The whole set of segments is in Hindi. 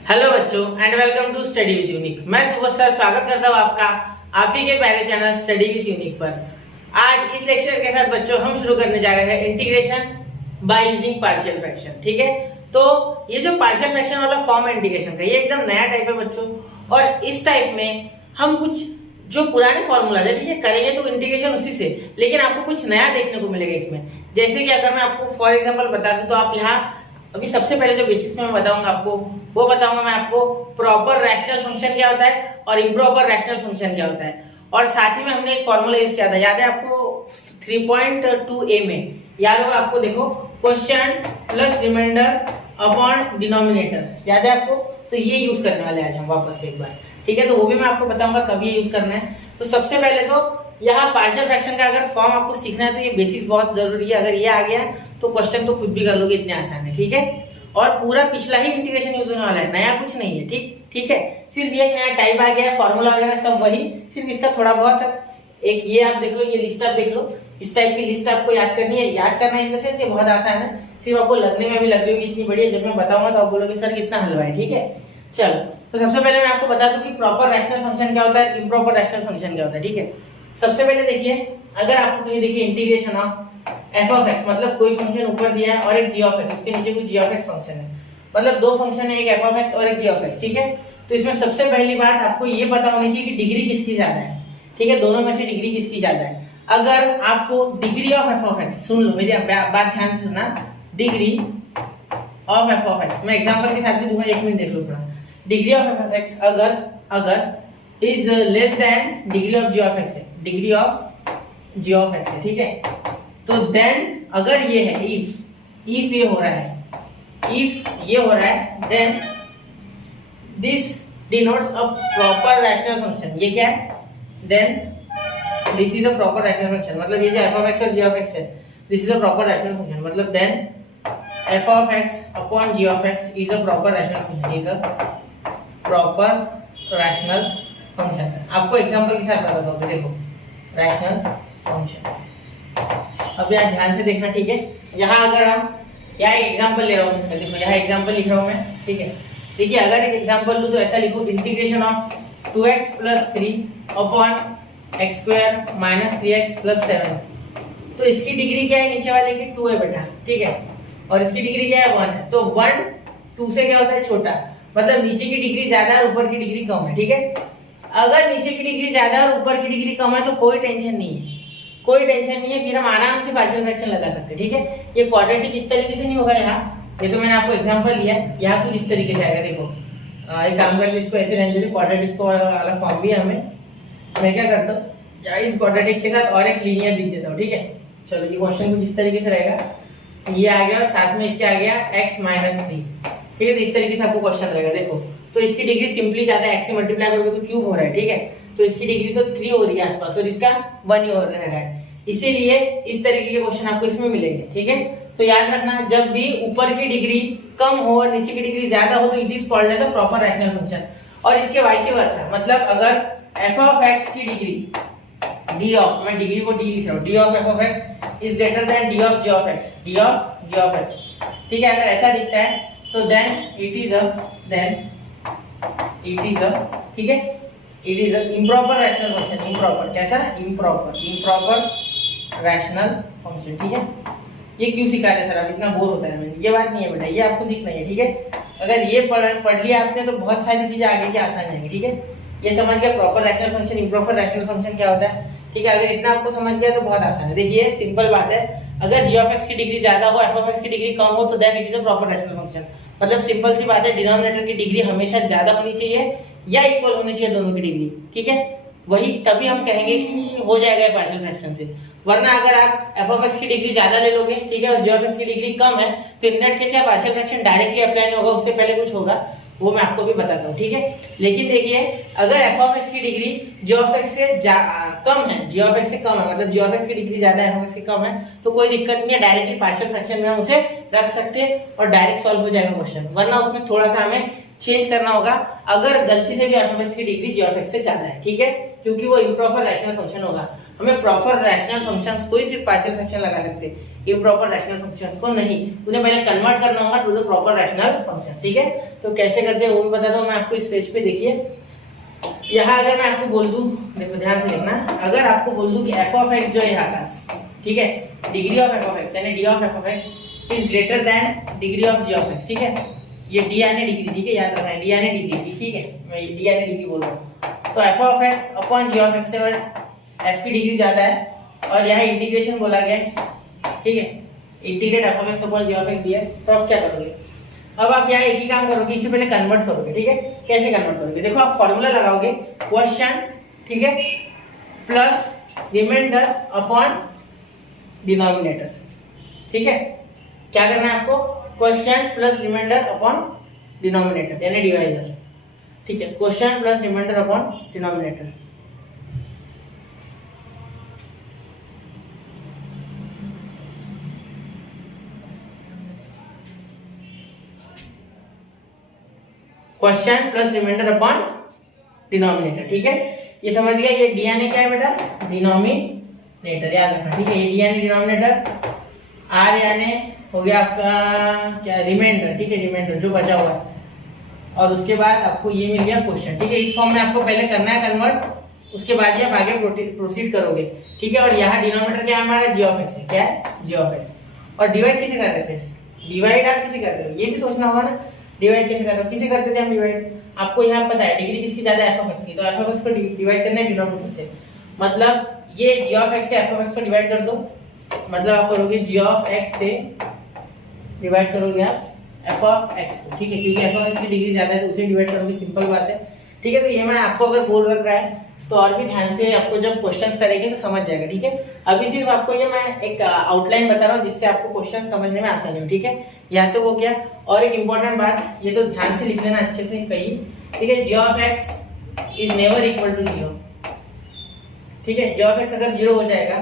हेलो बच्चों and welcome to study with unique. मैं सुबह सर स्वागत करता हूँ आपका आप ही के प्यारे चैनल स्टडी विद यूनिक पर। आज इस लेक्चर के साथ बच्चों हम शुरू करने जा रहे हैं integration by using partial fraction. ठीक है, तो ये जो पार्शियल फ्रैक्शन वाला फॉर्म है इंटीग्रेशन का, ये एकदम नया टाइप है बच्चों। और इस टाइप में हम कुछ जो पुराने फॉर्मूला है, ठीक है, करेंगे तो इंटीग्रेशन उसी से, लेकिन आपको कुछ नया देखने को मिलेगा इसमें। जैसे कि अगर मैं आपको फॉर एग्जांपल बता दूं तो आप यहाँ अभी सबसे पहले जो बेसिक्स में मैं बताऊंगा आपको, वो बताऊंगा मैं आपको प्रॉपर रैशनल फंक्शन क्या होता है और इम्प्रॉपर रैशनल फंक्शन क्या होता है। और साथ ही में हमने एक फॉर्मूला यूज किया था, याद है आपको 3.2a में, याद होगा आपको, देखो question plus remainder upon denominator, याद है आपको। तो ये यूज करने वाले आज हम वापस से एक बार, ठीक है। तो वो भी मैं आपको बताऊंगा कब ये यूज करना है। तो सबसे पहले तो यहाँ पार्शियल फ्रैक्शन का अगर फॉर्म आपको सीखना है तो ये बेसिक्स बहुत जरूरी है। अगर ये आ गया तो क्वेश्चन तो खुद भी कर लोगे, इतने आसान है, ठीक है। और पूरा पिछला ही इंटीग्रेशन यूज होने वाला है, नया कुछ नहीं है, ठीक है। सिर्फ ये नया टाइप आ गया है, फॉर्मूला वगैरह सब वही, सिर्फ इसका थोड़ा बहुत एक ये आप देख लो, ये लिस्ट आप देख लो, इस टाइप की लिस्ट आपको याद करनी है। याद करना इन द सेंस ये बहुत आसान है, सिर्फ आपको लगने में भी लग रही होगी इतनी बढ़िया, जब मैं बताऊंगा तो आप बोलोगे सर कितना हलवा है, ठीक है। चलो, तो सबसे पहले मैं आपको बता दूं कि प्रॉपर रैशनल फंक्शन क्या होता है, इम्प्रॉपर रैशनल फंक्शन क्या होता है, ठीक है। सबसे पहले देखिए, अगर आपको कहीं देखिए integration of f of x, मतलब कोई फंक्शन ऊपर दिया है और एक g ऑफ x, उसके नीचे कोई g ऑफ x फंक्शन है, मतलब दो फंक्शन है, एक f ऑफ x और एक g ऑफ x, ठीक है। तो इसमें सबसे पहली बात आपको ये पता होनी चाहिए कि डिग्री किसकी ज्यादा है, ठीक है। दोनों में से डिग्री किसकी ज्यादा है। अगर आपको degree of f of x, सुन लो मेरी बात ध्यान से सुनना, degree of f of x, मैं एग्जांपल के साथ भी दूंगा, एक मिनट देख लो थोड़ा। Degree of f of x अगर is less than degree of g of x है, degree of g of x है, ठीक है। तो देन अगर ये है इफ ये हो रहा है, इफ ये हो रहा है, then this denotes a proper rational function. ये क्या है, then this is a proper rational function, मतलब ये जो f ऑफ x और g ऑफ x है, this is a proper rational function, मतलब then f of x upon g of x is a proper rational function, is a proper rational function. आपको एग्जांपल के साथ बताता हूं, देखो रैशनल फंक्शन, अब यार ध्यान से देखना, ठीक है। यहाँ अगर हम यहाँ एक एग्जांपल ले रहा हूँ इसका, देखो यहाँ एग्जांपल लिख रहा हूँ मैं, ठीक है। देखिए अगर एक एग्जांपल लूँ तो ऐसा लिखो, integration of 2x plus 3 upon x square minus 3x plus 7। तो इसकी डिग्री क्या है, नीचे वाले की 2 है बेटा, ठीक है, और इसकी डिग्री क्या है 1 है। तो 1 2 से क्या होता है, छोटा, मतलब नीचे की डिग्री ज्यादा है और ऊपर की डिग्री कम है, ठीक है। अगर नीचे की डिग्री ज्यादा है और ऊपर की डिग्री कम है तो कोई टेंशन नहीं है, कोई टेंशन नहीं है, फिर हम आराम से पार्शियल फ्रैक्शन लगा सकते हैं, ठीक है। ये क्वाड्रेटिक इस तरीके से नहीं होगा यहाँ, ये तो मैंने आपको एग्जांपल लिया, यहाँ कुछ इस तरीके से आएगा। देखो एक काम करते, इसको ऐसे रहने देते, क्वाड्रेटिक को वाला फॉर्म भी है हमें। मैं क्या करता हूँ, या इस क्वाड्रेटिक के साथ और एक लीनियर लिख देता हूँ, ठीक है। चलो ये क्वेश्चन कुछ इस तरीके से रहेगा, ये आ गया और साथ में इसके आ गया x माइनस 3, ठीक है। तो इस तरीके से आपको क्वेश्चन रहेगा। देखो तो इसकी डिग्री सिंपली जाता है, x से मल्टीप्लाई करोगे तो क्यूब हो रहा है, ठीक है। तो इसकी डिग्री तो 3 हो रही है आसपास और इसका 1 ही हो रहा है, इसीलिए इस तरीके के क्वेश्चन आपको इसमें मिलेंगे, ठीक है। तो याद रखना, जब भी ऊपर की डिग्री कम हो और नीचे की डिग्री ज्यादा हो तो it is called as a proper rational function. और इसके वाइस वर्सा, मतलब अगर f ऑफ x की डिग्री d ऑफ, मैं डिग्री को d लिख रहा हूँ, d of f of x is greater than d of g of x, d of g of x, ठीक है। अगर ऐसा दिखता है तो देन इट इज अ ठीक है, it is a improper rational function. Improper कैसा, इम्प्रॉपर रैशनल फंक्शन, ठीक है। ये क्यों सिखा रहे सर आप, इतना बोर होता है हमें, ये बात नहीं है बेटा, ये आपको सीखना है, ठीक है। अगर ये पढ़ लिया आपने तो बहुत सारी चीजें आगे की आसान जाएंगी, ठीक है। ये समझ गया proper rational function, improper rational function क्या होता है, ठीक है। अगर इतना आपको समझ गया तो बहुत आसान है। देखिए सिंपल बात है, अगर g ऑफ x की डिग्री ज्यादा हो, f ऑफ x की डिग्री कम हो तो then it is a proper rational function. मतलब सिंपल सी बात है, डिनोमिनेटर की डिग्री हमेशा ज्यादा होनी चाहिए या इक्वल होनी चाहिए दोनों की डिग्री, ठीक है। वही तभी हम कहेंगे कि हो जाएगा पार्शियल फ्रैक्शन से। वरना अगर आप f ऑफ x की डिग्री ज्यादा ले लोगे, ठीक है, और g ऑफ x की डिग्री कम है तो in that case partial fraction directly apply नहीं होगा, उससे पहले कुछ होगा, वो मैं आपको भी बताता हूँ, ठीक है। लेकिन देखिए अगर f ऑफ x की डिग्री g ऑफ x से कम है, g ऑफ x से कम है, मतलब g ऑफ x की डिग्री ज्यादा है, f ऑफ x से कम है, तो कोई दिक्कत नहीं है, डायरेक्टली पार्शियल फ्रैक्शन में हम उसे रख सकते हैं और डायरेक्ट सॉल्व हो जाएगा क्वेश्चन। वरना उसमें थोड़ा सा हमें चेंज करना होगा, अगर गलती से भी f ऑफ x की डिग्री g ऑफ x से ज्यादा है, ठीक है, क्योंकि वो इम्प्रॉपर रैशनल फंक्शन होगा। हमें प्रॉपर रैशनल फंक्शंस को ही सिर्फ पार्शियल फ्रैक्शन लगा सकते, इम्प्रॉपर रैशनल फंक्शंस को नहीं। उन्हें पहले कन्वर्ट करना होगा to the proper rational functions, ठीक है। तो कैसे करते हैं वो भी बताता हूँ मैं आपको इस पेज पे। देखिए यहाँ अगर मैं आपको बोल दूं, देखो ध्यान से देखना, अगर आपको बोल दूं कि एफ ऑफ एक्स जो है यहाँ का, ठीक है, degree of f of x यानी d of f of x is greater than degree of g of x, ठीक है। ये डी यानी डिग्री, ठीक है, याद रखना है, डी यानी डिग्री, ठीक है, मैं डी यानी डिग्री बोल रहा हूँ। तो F of X upon G of X से एफ की डिग्री ज्यादा है और यहाँ इंटीग्रेशन बोला गया है, ठीक है, integrate F of X upon G of X दिया। तो आप क्या करोगे, अब आप यहाँ एक ही काम करोगे, इससे पहले कन्वर्ट करोगे, ठीक है। कैसे कन्वर्ट करोगे, देखो आप फॉर्मूला लगाओगे क्वेश्चन, ठीक है, प्लस रिमाइंडर अपॉन डिनोमिनेटर, ठीक है। क्या करना है आपको, question plus remainder upon denominator यानी डिवाइजर, ठीक है, question plus remainder upon denominator. Question plus remainder upon denominator, ठीक है। ये समझ गया, ये डी यानी क्या है बेटा, डिनोमिनेटर, याद रखना, ठीक है। ये डी यानी डिनोमिनेटर, आर यानी हो गया आपका क्या, रिमाइंडर, ठीक है, रिमाइंडर जो बचा हुआ है, और उसके बाद आपको ये मिल गया क्वेश्चन, ठीक है। इस फॉर्म में आपको पहले करना है कन्वर्ट, उसके बाद ही आप आगे प्रोसीड करोगे, ठीक है। और यहाँ डिनोमिनेटर क्या है हमारा, जी ऑफ एक्स है, क्या है, जी ऑफ एक्स। और डिवाइड किसे कर रहे थे, डिवाइड आप किसे कर रहे हो, ये भी सोचना होगा ना, डिवाइड कैसे कर रहे हो, किसे करते थे हम डिवाइड, आपको यहाँ पता है डिग्री किसकी ज्यादा है, एफ ऑफ एक्स की, तो एफ ऑफ एक्स को डिवाइड करना है डिनोमिनेटर से, मतलब ये जी ऑफ एक्स से एफ ऑफ एक्स को डिवाइड कर दो, मतलब आप करोगे जी ऑफ एक्स से डिवाइड करोगे आप एफ ऑफ एक्स को, ठीक है, क्योंकि एफ ऑफ एक्स की डिग्री ज्यादा है तो उसे डिवाइड करोगे, सिंपल बात है, ठीक है। तो ये मैं आपको अगर बोल रख रहा है तो और भी ध्यान से आपको जब क्वेश्चंस करेंगे तो समझ जाएगा, ठीक है। अभी सिर्फ आपको ये मैं एक आउटलाइन बता रहा हूँ जिससे आपको क्वेश्चन समझने में आसानी हो, ठीक है। यहाँ तो वो क्या, और एक इंपॉर्टेंट बात, ये तो ध्यान से लिख लेना अच्छे से कहीं, ठीक है, जी of x is never equal to 0, ठीक है। जी ऑफ एक्स अगर 0 हो जाएगा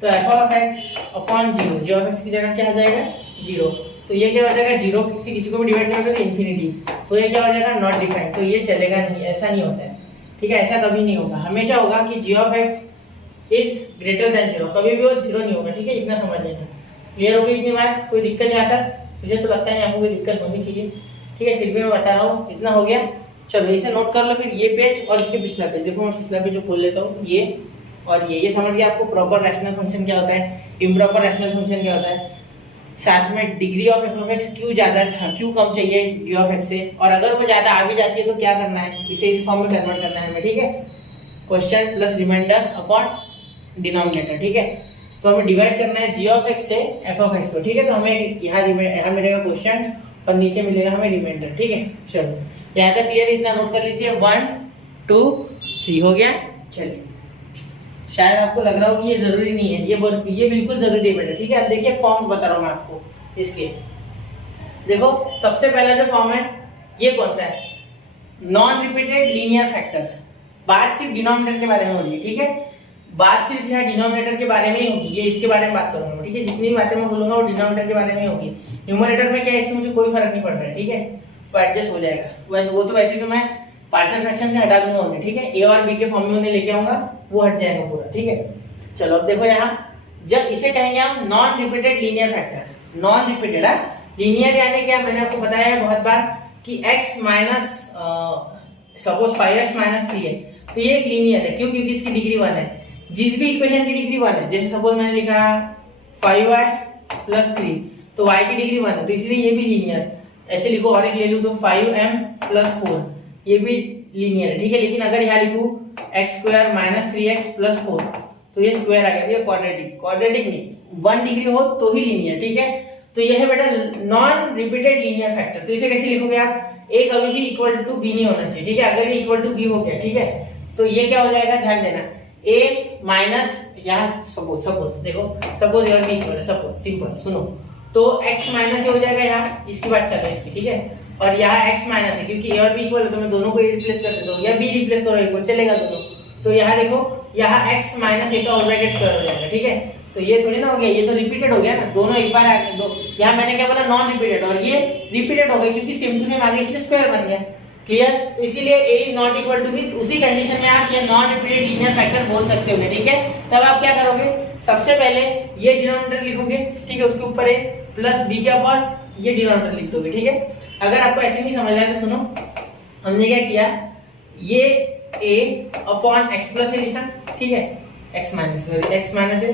तो F of X upon 0, G of X की जगह क्या आ जाएगा, 0, तो ये क्या हो जाएगा, 0 किसी को भी डिवाइड करोगे तो इन्फिनिटी, तो ये क्या हो जाएगा, नॉट डिफाइंड, तो ये चलेगा नहीं, ऐसा नहीं होता है, ठीक है, ऐसा कभी नहीं होगा, हमेशा होगा कि g of x is greater than 0, कभी भी वो 0 नहीं होगा, ठीक है, इतना समझ लेना। क्लियर हो गई इतनी बात, कोई दिक्कत यहाँ तक, मुझे तो लगता नहीं आपको कोई दिक्कत होनी चाहिए, ठीक है, फिर भी मैं बता रहा हूँ, इतना हो गया। चलो इसे नोट कर लो, फिर ये पेज और इसके पिछला पेज, देखो मैं पिछला पेज जो खोल लेता हूँ, ये और ये समझ गया आपको प्रॉपर रैशनल फंक्शन क्या होता है, इम्प्रॉपर रैशनल फंक्शन क्या होता है, साथ में degree of f of x क्यों ज्यादा, क्यों कम चाहिए जी ऑफ एक्स से, और अगर वो ज्यादा आ भी जाती है तो क्या करना है, इसे इस फॉर्म में कन्वर्ट करना है हमें, ठीक है, question plus remainder upon denominator, ठीक है। तो हमें डिवाइड करना है जी ऑफ एक्स से एफ ऑफ एक्स को, ठीक है। तो हमें यहाँ मिलेगा क्वेश्चन और नीचे मिलेगा हमें रिमाइंडर, ठीक है। चलो यहाँ तक क्लियर, इतना नोट कर लीजिए, 1 2 3 हो गया। चलिए, शायद आपको लग रहा हो कि ये जरूरी नहीं है, ये बिल्कुल जरूरी है बेटा, ठीक है। अब देखिए फॉर्म बता रहा हूँ मैं आपको इसके, देखो सबसे पहला जो फॉर्म है ये कौन सा है, नॉन रिपीटेड लीनियर फैक्टर्स। बात सिर्फ डिनोमिनेटर के बारे में हो रही है, ठीक है, बात सिर्फ यहाँ डिनोमिनेटर के बारे में ही होगी, ये इसके बारे में बात करूंगा, ठीक है। जितनी भी बातें मैं बोलूंगा वो डिनोमिनेटर के बारे में होगी, न्यूमरेटर में क्या है इससे मुझे कोई फर्क नहीं पड़ रहा है, ठीक है, वो एडजस्ट हो जाएगा। वैसे वो तो वैसे तो मैं पार्शियल फ्रैक्शन से हटा दूंगा उन्हें, ठीक है, ए और बी के फॉर्म में उन्हें लेके आऊंगा, वो हट जाएगा पूरा, ठीक है। चलो अब देखो यहाँ, जब इसे कहेंगे हम non repeated linear factor, non repeated है, लीनियर यानी क्या, मैंने आपको बताया है बहुत बार कि x minus suppose 5x minus 3 है, तो ये एक लीनियर है, क्यों, क्योंकि इसकी डिग्री 1 है, जिस भी इक्वेशन की डिग्री 1 है, जैसे सपोज मैंने लिखा 5y प्लस 3, तो y की डिग्री 1 है, तो इसलिए ये भी लीनियर, ऐसे लिखो और एक ले लूँ तो 5m प्लस 4, ये भी लीनियर है, ठीक है। लेकिन अगर यहाँ लिखूँ x square minus 3x plus 4, तो ये स्क्वायर आ गया, ये क्वाड्रेटिक नहीं, 1 डिग्री हो तो ही लीनियर, ठीक है। तो ये है बेटा नॉन रिपीटेड लीनियर फैक्टर। तो इसे कैसे लिखोगे आप, a कभी भी इक्वल टू b नहीं होना चाहिए, ठीक है। अगर ये इक्वल टू b हो गया, ठीक है, तो ये क्या हो जाएगा, ध्यान देना, a माइनस, यहाँ सपोज देखो, सपोज ये और b इक्वल है, सपोज सिंपल सुनो, तो x माइनस हो जाएगा यहाँ, इसकी बात चल रही है इसकी, ठीक है, और यहाँ x माइनस है क्योंकि a और b इक्वल है, तो मैं दोनों को रिप्लेस कर देता हूँ, या b रिप्लेस करो एक को, चलेगा दोनों। तो यहाँ देखो, यहाँ x माइनस a का होल ब्रैकेट स्क्वायर हो जाएगा, ठीक है। तो ये थोड़ी ना हो गया, ये तो रिपीटेड हो गया ना, दोनों एक बार आके दो, यहाँ मैंने क्या बोला नॉन रिपीटेड, और ये रिपीटेड हो गया क्योंकि सेम टू सेम आ गया इसलिए स्क्वायर बन गया। क्लियर? तो इसीलिए a is not equal to b, उसी कंडीशन में आप ये नॉन रिपीटेड लीनियर फैक्टर बोल सकते हो, ठीक है? तब आप क्या करोगे, सबसे पहले ये डिनोमिनेटर लिखोगे, ठीक है, उसके ऊपर a प्लस b के अपॉन ये डिनोमिनेटर लिख दोगे, ठीक है? अगर आपको ऐसे नहीं समझ रहा है तो सुनो, हमने क्या किया, ये a upon x plus a लिखा, ठीक है, x माइनस a,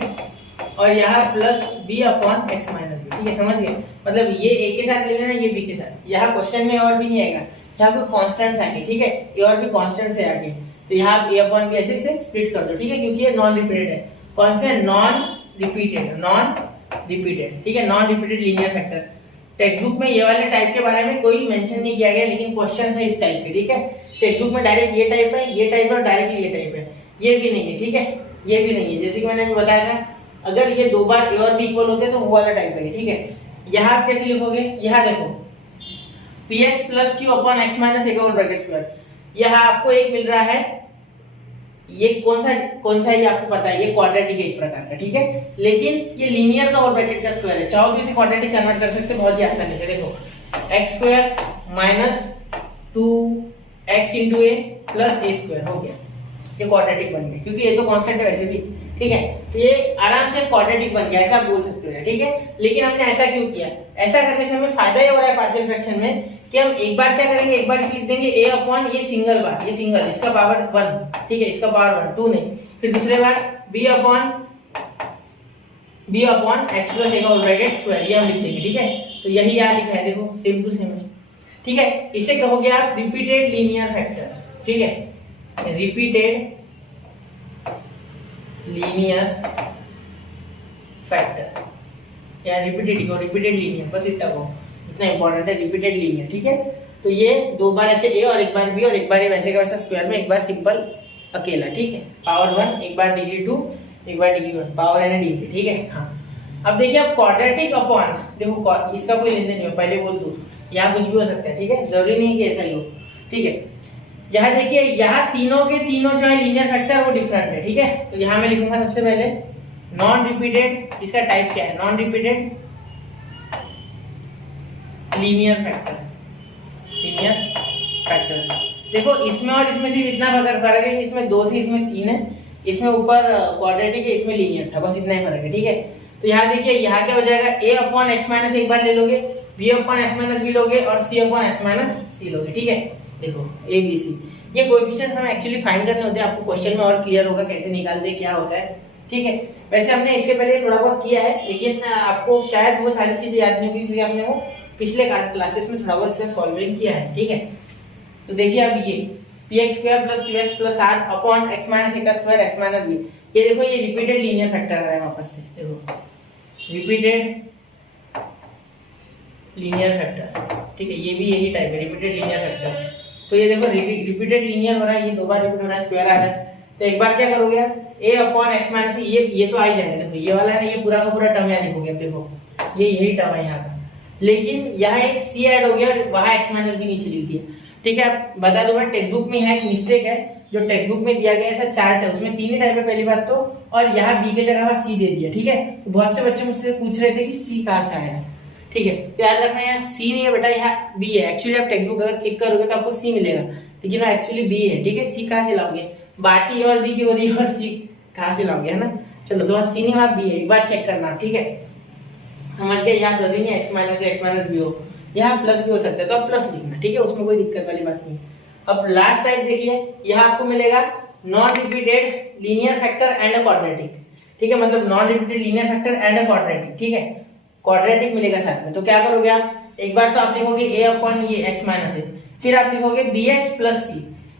और यहाँ plus b upon x minus b, ठीक है, समझ गए? मतलब ये a के साथ ले लेना, ये b के साथ, यहाँ क्वेश्चन में और भी नहीं आएगा, यहाँ कोई कांस्टेंट्स आएंगे, ठीक है, ये और भी कांस्टेंट्स है आगे, तो यहाँ a अपॉन b ऐसे से स्प्लिट कर दो, ठीक है, क्योंकि ये नॉन रिपीटेड है। कौन से? नॉन रिपीटेड, ठीक है, non repeated linear factor. Text book में ये वाले टाइप के बारे में कोई मेंशन नहीं किया गया, लेकिन क्वेश्चन है इस टाइप के, ठीक है? टेक्स्ट बुक में डायरेक्ट ये टाइप है, ये टाइप है और डायरेक्टली ये टाइप है, ये भी नहीं है, ठीक है, ये भी नहीं है। जैसे कि मैंने अभी बताया था, अगर ये दो बार a और b इक्वल होते तो वो वाला टाइप है, ठीक है? यहाँ आप कैसे लिखोगे, यहाँ देखो px plus q upon x minus a का होल ब्रैकेट स्क्वायर, यहाँ आपको एक मिल रहा है, ये कौन सा है ये आपको पता है, ये क्वाड्रेटिक है एक प्रकार का, ठीक है, लेकिन ये लीनियर का होल ब्रैकेट का स्क्वायर है। चाहो तो इसे क्वाड्रेटिक कन्वर्ट कर सकते हो बहुत ही आसानी से। देखो x square minus 2x into a plus a square हो गया, ये क्वाड्रेटिक बन गया, क्योंकि ये तो कांस्टेंट है वैसे भी, ठीक है? तो ये आराम से क्वाड्रेटिक बन गया, ऐसा बोल सकते हो, ठीक है? लेकिन हमने ऐसा क्यों किया? ऐसा करने से हमें फायदा ये हो रहा है पार्शियल फ्रैक्शन में कि हम एक बार क्या करेंगे, एक बार लिख देंगे a अपॉन ये सिंगल बार, ये सिंगल, इसका पावर 1, ठीक है, इसका पावर 1, 2 नहीं, फिर दूसरे बार b upon x plus a का होल ब्रैकेट स्क्वायर, ये हम लिख देंगे, ठीक है? तो यही यहाँ लिखा है, देखो सेम टू सेम है, ठीक है? इसे कहोगे आप रिपीटेड लीनियर फैक्टर, ठीक है, रिपीटेड लीनियर फैक्टर या रिपीटेड लीनियर, बस इतना को, इतना इंपॉर्टेंट है, रिपीटेड लीनियर, ठीक है? तो ये दो बार ऐसे a और एक बार b और एक बार वैसे का वैसा स्क्वायर में, एक बार सिंपल अकेला, ठीक है, पावर 1, एक बार डिग्री 2, एक बार डिग्री 1, पावर n डिग्री, ठीक है? हाँ, अब देखिए अब क्वाड्रेटिक अपॉन, देखो इसका कोई लेन देन नहीं हो, पहले बोल दूं, यहाँ कुछ भी हो सकता है, ठीक है, जरूरी नहीं कि ऐसा ही हो, ठीक है? यहाँ देखिए, यहाँ तीनों के तीनों जो है लीनियर फैक्टर वो डिफरेंट है, ठीक है? तो यहाँ मैं लिखूंगा सबसे पहले नॉन रिपीटेड, इसका टाइप क्या है, नॉन रिपीटेड लीनियर फैक्टर्स। देखो इसमें और इसमें सिर्फ इतना फर्क है कि इसमें 2 थे, इसमें 3 है, इसमें ऊपर क्वाड्रेटिक है, इसमें लीनियर था, बस इतना ही फर्क है, ठीक है? तो यहाँ देखिए, यहाँ क्या हो जाएगा, a अपॉन x माइनस एक बार ले लोगे, b upon x minus b लोगे और c upon x minus c लोगे, ठीक है? देखो a b c, ये कोएफिशिएंट्स हमें एक्चुअली फाइंड करने होते हैं, आपको क्वेश्चन में और क्लियर होगा कैसे निकालते क्या होता है, ठीक है? वैसे हमने इसके पहले थोड़ा बहुत किया है, लेकिन आपको शायद वो सारी चीजें याद नहीं होगी, क्योंकि हमने वो पिछले क्लासेस में थोड़ा बहुत इसका सॉल्विंग किया है, ठीक है? तो देखिए अब ये px square plus qx plus r upon x minus a का स्क्वायर x माइनस b, ये देखो ये रिपीटेड लीनियर फैक्टर आ रहा है वापस से, देखो रिपीटेड लीनियर फैक्टर, ठीक है? ये भी यही टाइप है, रिपीटेड लीनियर फैक्टर। तो ये देखो रिपीटेड लीनियर हो रहा है, ये दो बार रिपीट हो रहा है, स्क्वायर आ रहा है, तो एक बार क्या करोगे आप, a अपॉन x माइनस ये तो आ ही जाएगा, देखो ये वाला है ना, ये पूरा का पूरा टर्म यहाँ लिखोगे, देखो ये यही टर्म है यहाँ का, लेकिन यहाँ एक c ऐड हो गया और वहाँ x माइनस भी नीचे लिख दिया, ठीक है? आप बता दो, मैं टेक्स्ट बुक में है एक मिस्टेक है, जो टेक्स्ट बुक में दिया गया ऐसा चार्ट है, उसमें 3 ही टाइप है पहली बात तो, और यहाँ b के जगह c दे दिया, ठीक है? तो बहुत से बच्चे मुझसे पूछ रहे थे कि c कहाँ से आया, ठीक है? तो याद रखना यहाँ c नहीं है बेटा, यहाँ b है। एक्चुअली आप टेक्स्ट बुक अगर चेक करोगे तो आपको c मिलेगा, लेकिन वो एक्चुअली b है, ठीक है? c कहाँ से लाओगे, बात ही और b की हो रही है और c कहाँ से लाओगे, है ना? चलो तो वहाँ c नहीं वहाँ b है, एक बार चेक करना, ठीक है? समझ गए? यहाँ जरूरी नहीं x माइनस b हो, यहाँ प्लस भी हो सकता है, तो आप प्लस लिखना, ठीक है? उसमें कोई दिक्कत वाली बात नहीं। अब लास्ट टाइप देखिए, यहाँ आपको मिलेगा non repeated linear factor and a quadratic, ठीक है? मतलब non repeated linear factor and a quadratic, ठीक है? क्वाड्रेटिक मिलेगा साथ में, तो क्या करोगे आप, एक बार तो आप लिखोगे a अपॉन ये x माइनस a, फिर आप लिखोगे bx प्लस c।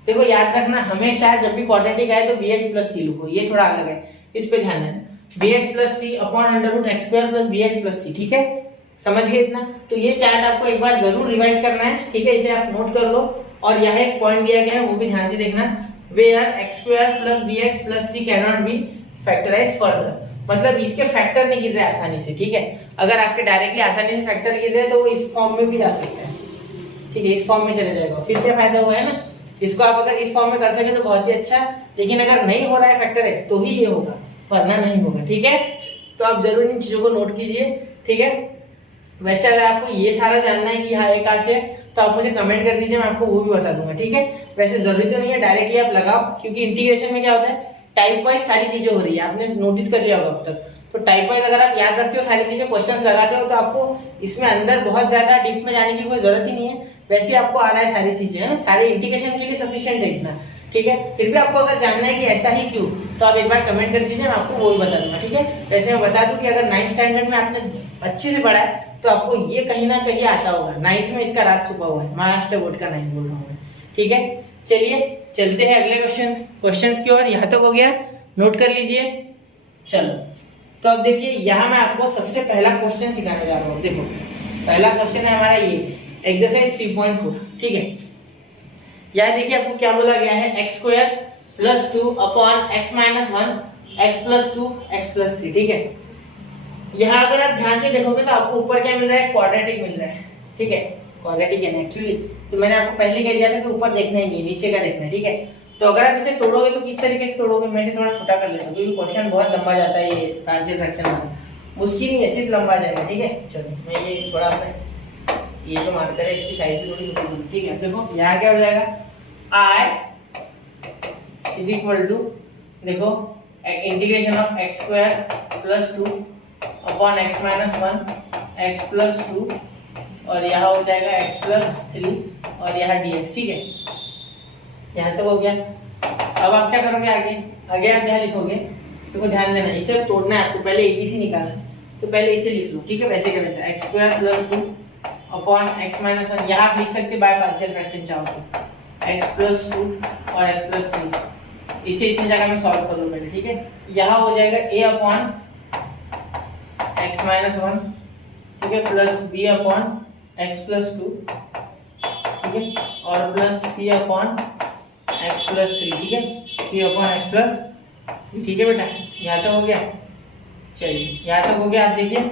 देखो याद रखना, हमेशा जब भी क्वाड्रेटिक आए तो bx प्लस c लिखो, ये थोड़ा अलग है, इस पे ध्यान देना, bx plus c upon under root x square plus bx plus c, ठीक है? समझ गए इतना? तो ये चार्ट आपको एक बार जरूर रिवाइज करना है, ठीक है? इसे आप नोट कर लो, और यहाँ एक पॉइंट दिया गया है वो भी ध्यान से देखना, where x square plus bx plus c can not be factorized further, मतलब इसके फैक्टर नहीं गिर रहे आसानी से, ठीक है? अगर आपके डायरेक्टली आसानी से फैक्टर गिर रहे तो वो इस फॉर्म में भी जा सकता है, ठीक है? इस फॉर्म में चले जाएगा, फिर क्या फायदा हुआ है ना? इसको आप अगर इस फॉर्म में कर सके तो बहुत ही अच्छा, लेकिन अगर नहीं हो रहा है फैक्टराइज तो ही ये होगा, वरना नहीं होगा, ठीक है? तो आप जरूर इन चीजों को नोट कीजिए, ठीक है? वैसे अगर आपको ये सारा जानना है कि यहाँ a कहाँ से है, तो आप मुझे कमेंट कर दीजिए, मैं आपको वो भी बता दूंगा, ठीक है। वैसे जरूरी तो नहीं है डायरेक्टली आप लगाओ, क्योंकि इंटीग्रेशन में क्या होता है, टाइप वाइज सारी चीजें हो रही है, आपने नोटिस कर लिया होगा अब तक। तो टाइप वाइज अगर आप याद रखते हो सारी चीजें, क्वेश्चंस लगाते हो, तो आपको इसमें अंदर बहुत ज्यादा डीप में जाने की कोई जरूरत ही नहीं है। वैसे आपको आ रहा है सारी चीजें, है ना, सारे इंटीग्रेशन के लिए सफिशिएंट है इतना, ठीक है। फिर भी आपको अगर जानना है कि ऐसा ही क्यों, तो आप एक बार कमेंट कर दीजिए, मैं आपको वो भी बता दूंगा, ठीक है। वैसे मैं बता दूं कि अगर 9th स्टैंडर्ड में आपने अच्छे से पढ़ा है तो आपको ये कहीं ना कहीं आता होगा। 9th में इसका राज छुपा हुआ है, महाराष्ट्र बोर्ड का 9 बोल रहा हूँ मैं, ठीक है। चलिए चलते हैं अगले क्वेश्चंस की ओर। यहाँ तक हो गया, नोट कर लीजिए। चलो तो अब देखिए, यहाँ मैं आपको सबसे पहला क्वेश्चन सिखाने जा रहा हूँ। देखो पहला क्वेश्चन है हमारा ये एक्सरसाइज 3.4, ठीक है। यहाँ देखिए आपको क्या बोला गया है, x square plus 2 upon x minus 1 x plus 2 x plus 3, ठीक है। यहाँ अगर आप ध्यान से देखोगे तो आपको ऊपर क्या मिल रहा है, क्वाड्रेटिक मिल रहा है, ठीक है। क्वाड्रेटिक है एक्चुअली, तो मैंने आपको पहले कह दिया था कि ऊपर देखना ही नहीं, नीचे का देखना है, ठीक है। तो अगर आप इसे तोड़ोगे तो किस तरीके से तोड़ोगे, मैं इसे थोड़ा छोटा कर लेता हूँ क्योंकि क्वेश्चन बहुत लंबा जाता है, ये पार्शियल फ्रैक्शन वाला मुश्किल नहीं है, सिर्फ लंबा जाएगा, ठीक है। चलो मैं ये थोड़ा अपना ये जो मार्कर है इसकी साइज भी थोड़ी छोटी करूँ, ठीक है। देखो यहाँ क्या हो जाएगा, i इज इक्वल टू, देखो integration of x square plus 2 upon x minus 1 x plus 2 और यहाँ हो जाएगा x प्लस 3 और यहाँ dx, ठीक है। यहाँ तक हो गया। अब आप क्या करोगे आगे आप यहाँ लिखोगे, देखो ध्यान देना, इसे तोड़ना है आपको, पहले ABC निकालना है, तो पहले इसे लिख लो, ठीक है। वैसे का वैसे x square plus 2 upon x minus 1, यहाँ आप लिख सकते बाय पार्शियल फ्रैक्शन चाहो तो x प्लस 2 और x प्लस 3, इसे इतनी जगह में सॉल्व कर लो पहले, ठीक है। यहाँ हो जाएगा a अपॉन x माइनस 1, ठीक है, plus b upon x plus 2, ठीक है, और plus c upon x plus 3, ठीक है, c अपॉन x प्लस, ठीक है बेटा। यहाँ तक हो गया, चलिए यहाँ तक हो गया। आप देखिए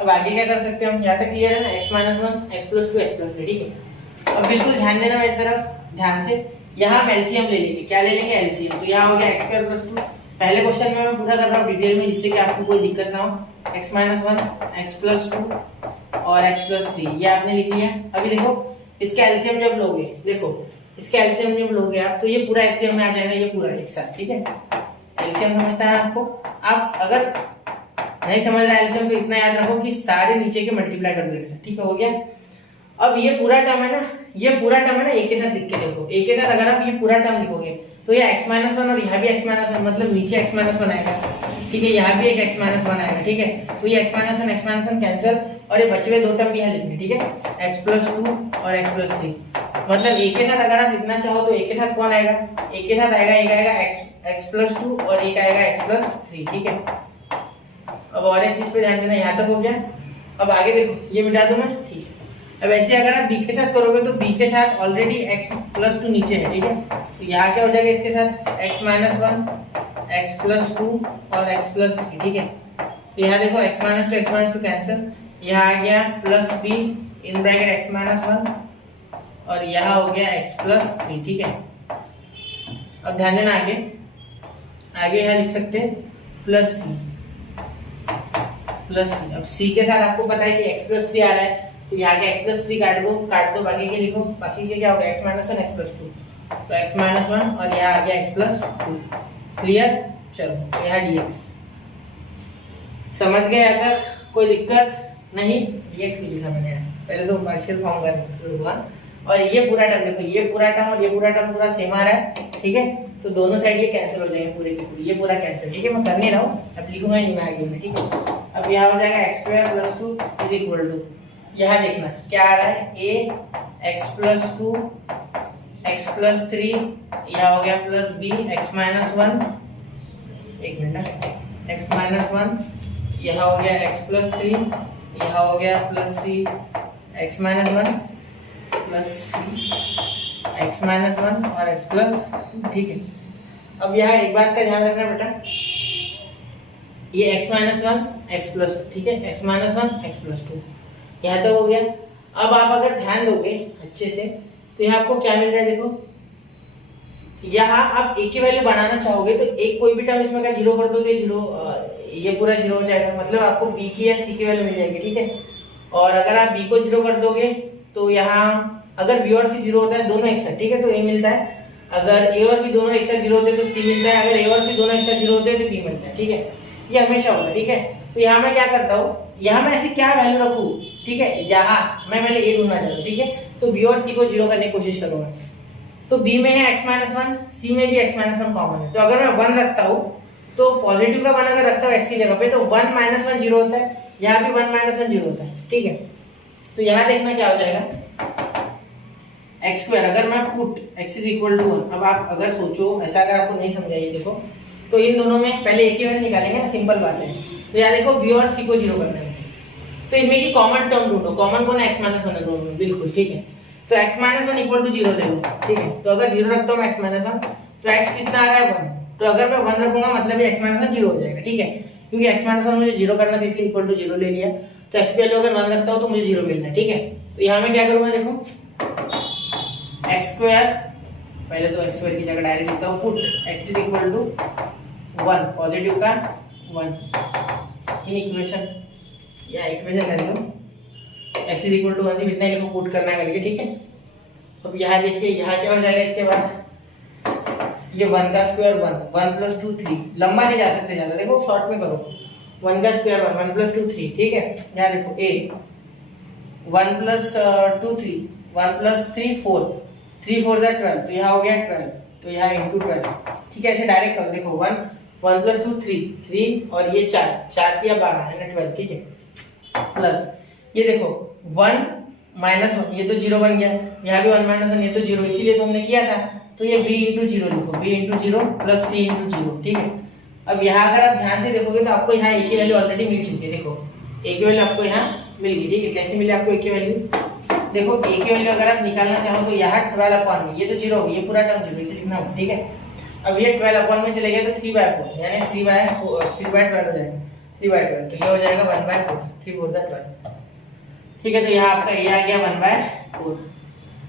अब आगे क्या कर सकते हैं हम, यहाँ तक क्लियर है ना, x minus 1 x plus 2 x plus 3, ठीक है। अब बिल्कुल ध्यान देना मेरी तरफ, ध्यान से, यहाँ हम एलसीएम ले लेंगे, क्या ले लेंगे, एलसीएम। तो यहाँ हो गया x स्क्वायर प्लस 2, पहले क्वेश्चन में मैं पूरा कर रहा हूँ डिटेल में, जिससे कि आपको कोई दिक्कत ना हो। x माइनस 1 x प्लस 2 और x प्लस 3, ये आपने लिख लिया। अभी देखो इसका एलसीएम जब लोगे, देखो इसका एलसीएम जब लोगे आप, तो ये पूरा एलसीएम में आ जाएगा, ये पूरा एक साथ, ठीक है। एलसीएम समझता है आपको, आप अगर नहीं समझ रहा एलसीएम तो इतना याद रखो कि सारे नीचे के मल्टीप्लाई कर दो एक साथ, ठीक है, हो गया। अब ये पूरा टर्म है ना, ये पूरा टर्म है ना, एक के साथ लिख के देखो, एक के साथ अगर आप ये पूरा टर्म लिखोगे तो ये x माइनस 1 और यहाँ भी x माइनस 1, मतलब नीचे x माइनस 1 आएगा, ठीक है, यहाँ भी एक x माइनस 1 आएगा, ठीक है। तो ये x माइनस 1 कैंसिल, और ये बचे हुए दो टर्म भी यहाँ लिखने, ठीक है, x प्लस 2 और x प्लस 3, मतलब एक के साथ अगर आप लिखना चाहो तो एक के साथ कौन आएगा, एक के साथ आएगा, एक आएगा x प्लस 2 और एक आएगा x प्लस 3, ठीक है। अब और एक चीज पे ध्यान देना, यहाँ तक हो गया। अब आगे देखो, ये मिटा दूं मैं, ठीक है। अब ऐसे अगर आप b के साथ करोगे तो b के साथ ऑलरेडी x प्लस 2 नीचे है, ठीक है। तो यहाँ क्या हो जाएगा इसके साथ, x माइनस 1 x प्लस 2 और x प्लस 3, ठीक है। तो यहाँ देखो x माइनस 2 कैंसिल, यहाँ आ गया plus b in bracket x minus 1 और यहाँ हो गया x प्लस 3, ठीक है। अब ध्यान देना आगे यहाँ लिख सकते हैं प्लस c, अब c के साथ आपको पता है कि x प्लस 3 आ रहा है, तो यहाँ के x प्लस 3 काट दो, बाकी के लिखो, बाकी के क्या होगा, x माइनस 1 x प्लस 2, तो x माइनस 1 और यहाँ आ गया x प्लस 2, क्लियर। चलो यहाँ dx समझ गए, यहाँ तक कोई दिक्कत नहीं। dx की लिखा मैंने पहले तो पार्शियल फॉर्म कर, और ये पूरा टर्म देखो, ये पूरा टर्म और ये पूरा टर्म पूरा सेम आ रहा है, ठीक है। तो दोनों साइड ये कैंसिल हो जाएंगे, पूरे की पूरी, ये पूरा कैंसिल, ठीक है। मैं कर नहीं रहा हूँ, अब लिखूंगा नहीं मैं आगे में, ठीक है। अब यहाँ हो जाएगा x square plus 2 is equal to, यहाँ देखना क्या आ रहा है, a x plus 2 x plus 3, यहाँ हो गया प्लस b x माइनस 1, एक मिनट, x माइनस 1, यहाँ हो गया x प्लस 3, यहाँ हो गया plus c x minus 1 plus c x minus 1 और x प्लस, ठीक है। अब यहाँ एक बात का ध्यान रखना बेटा, ये x माइनस 1 x प्लस 2, ठीक है, x माइनस 1 x प्लस 2, यहाँ तक हो गया। अब आप अगर ध्यान दोगे अच्छे से तो यहाँ आपको क्या मिल रहा है, देखो यहाँ आप एक की वैल्यू बनाना चाहोगे तो एक कोई भी टर्म इसमें का जीरो कर दो तो ये जीरो, ये पूरा जीरो हो जाएगा, मतलब आपको b की या c की वैल्यू मिल जाएगी, ठीक है। और अगर आप b को जीरो कर दोगे तो यहाँ अगर बी और सी जीरो होता है दोनों एक साथ, ठीक है, तो ए मिलता है। अगर ए और बी दोनों एक साथ जीरो होते हैं तो सी मिलता है। अगर ए और सी दोनों एक साथ जीरो होते हैं तो बी मिलता है, ठीक है। ये हमेशा होगा, ठीक है। तो यहाँ मैं क्या करता हूँ, यहाँ मैं ऐसी क्या वैल्यू रखूँ, ठीक है, यहाँ मैं पहले ए ढूंढना चाहता हूँ, ठीक है। तो बी और सी को जीरो करने की कोशिश करूंगा। तो बी में है x माइनस वन, सी में भी x माइनस वन कॉमन है। तो अगर मैं वन रखता हूँ तो पॉजिटिव का वन अगर रखता हूँ x की जगह पे तो वन माइनस वन जीरो होता है, यहाँ भी वन माइनस वन जीरो होता है, ठीक है। तो यहाँ देखना क्या हो जाएगा, एक्स स्क्वायर अगर मैं put x is equal to one. अब आप अगर सोचो, ऐसा अगर आपको नहीं समझाइए देखो, तो इन दोनों में पहले एक ही वैल्यू निकालेंगे ना, सिंपल बात है। तो यहाँ देखो बी और सी को जीरो करना है, तो इनमें की कॉमन टर्म ढूंढो। कॉमन कौन है, x माइनस वन है दोनों में, बिल्कुल ठीक है। तो x minus one equal to zero ले लो, ठीक है। तो अगर जीरो रखता हूँ x माइनस वन तो x कितना आ रहा है वन। तो अगर मैं वन रखूंगा मतलब ये x माइनस वन जीरो हो जाएगा, ठीक है, क्योंकि x माइनस वन मुझे जीरो करना था इसलिए इक्वल टू जीरो ले लिया। तो x की वैल्यू अगर वन रखता हूँ तो मुझे जीरो मिलना है, ठीक है। तो यहाँ मैं क्या करूँगा देखो, एक्स स्क्वायर, पहले तो एक्स स्क्वायर की जगह डायरेक्ट लिखता हूँ, put x is equal to one, positive का वन इन इक्वेशन, या इक्वेशन कर दो x is equal to one से इतना ही पुट करना है करके, ठीक है। अब यहाँ देखिए, यहाँ क्या हो जाएगा इसके बाद, ये वन का square one, one plus two three, लंबा नहीं जा सकते ज़्यादा, देखो शॉर्ट में करो, वन का square one, one plus two three, ठीक है। यहाँ देखो ए one plus two three, one plus three four, three four ज़ा 12, तो यहाँ हो गया 12, तो यहाँ इंटू 12, ठीक है। ऐसे डायरेक्ट करो, देखो one, one plus two three, three और ये चार, चार तिया 12 है ना 12, ठीक है। प्लस ये देखो वन माइनस वन, ये तो जीरो बन गया, यहाँ भी वन माइनस वन, ये तो जीरो, इसीलिए तो हमने किया था। तो ये b इंटू जीरो लिखो, b into zero plus c into zero, ठीक है। अब यहाँ अगर आप ध्यान से देखोगे तो आपको यहाँ a की वैल्यू ऑलरेडी मिल चुकी है, देखो a की वैल्यू आपको यहाँ मिल गई, ठीक है। कैसे मिले आपको a की वैल्यू, देखो a की वैल्यू अगर आप निकालना चाहो तो यहाँ 12 अपॉन में, ये तो जीरो हो गई, ये पूरा टर्म जीरो, इसे लिखना होगा, ठीक है। अब ये 12 अपॉन में चले गया तो 3/4, यानी 3/12 हो जाएगा, 3/12, तो ये हो जाएगा 1/4, 3 4 12, ठीक है। तो यहाँ आपका a आ गया 1/4,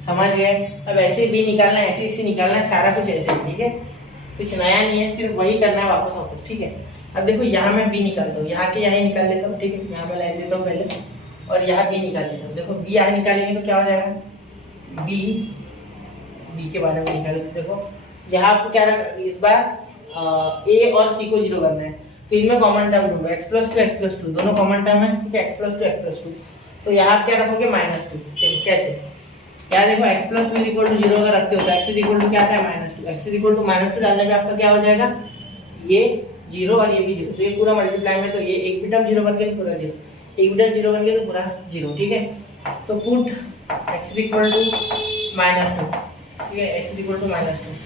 समझ गए। अब ऐसे b निकालना है, ऐसे इसे निकालना है, सारा कुछ ऐसे, ठीक है। कुछ नया नहीं है, सिर्फ वही करना है वापस, ठीक है। अब देखो यहाँ मैं b निकालता हूँ, यहाँ के यहाँ ही निकाल लेता हूँ, ठीक है। यहाँ मैं लाइन देता हूँ पहले, और यहाँ b निकाल लेता हूँ। देखो b यहाँ निकालेंगे तो क्या हो जाएगा, b के बारे में निकालो। देखो यहाँ आपको क्या इस बार a और c को जीरो करना है, तो इनमें कॉमन टर्म ढूंढो, x प्लस टू दोनों कॉमन टर्म है, ठीक है, x प्लस टू। तो यहाँ आप क्या रखोगे, -2, कैसे, यहाँ देखो x plus two equal to zero अगर रखते हो तो x इज इक्वल टू क्या आता है, -2, x इज इक्वल टू -2 डालने पे आपका क्या हो जाएगा, ये जीरो और ये भी जीरो, तो ये पूरा मल्टीप्लाई में, तो ये एक भी टर्म जीरो बन गया तो पूरा जीरो, एक भी टर्म जीरो बन गया तो पूरा जीरो, ठीक है। तो put x is equal to -2, ठीक है, x इज इक्वल टू -2।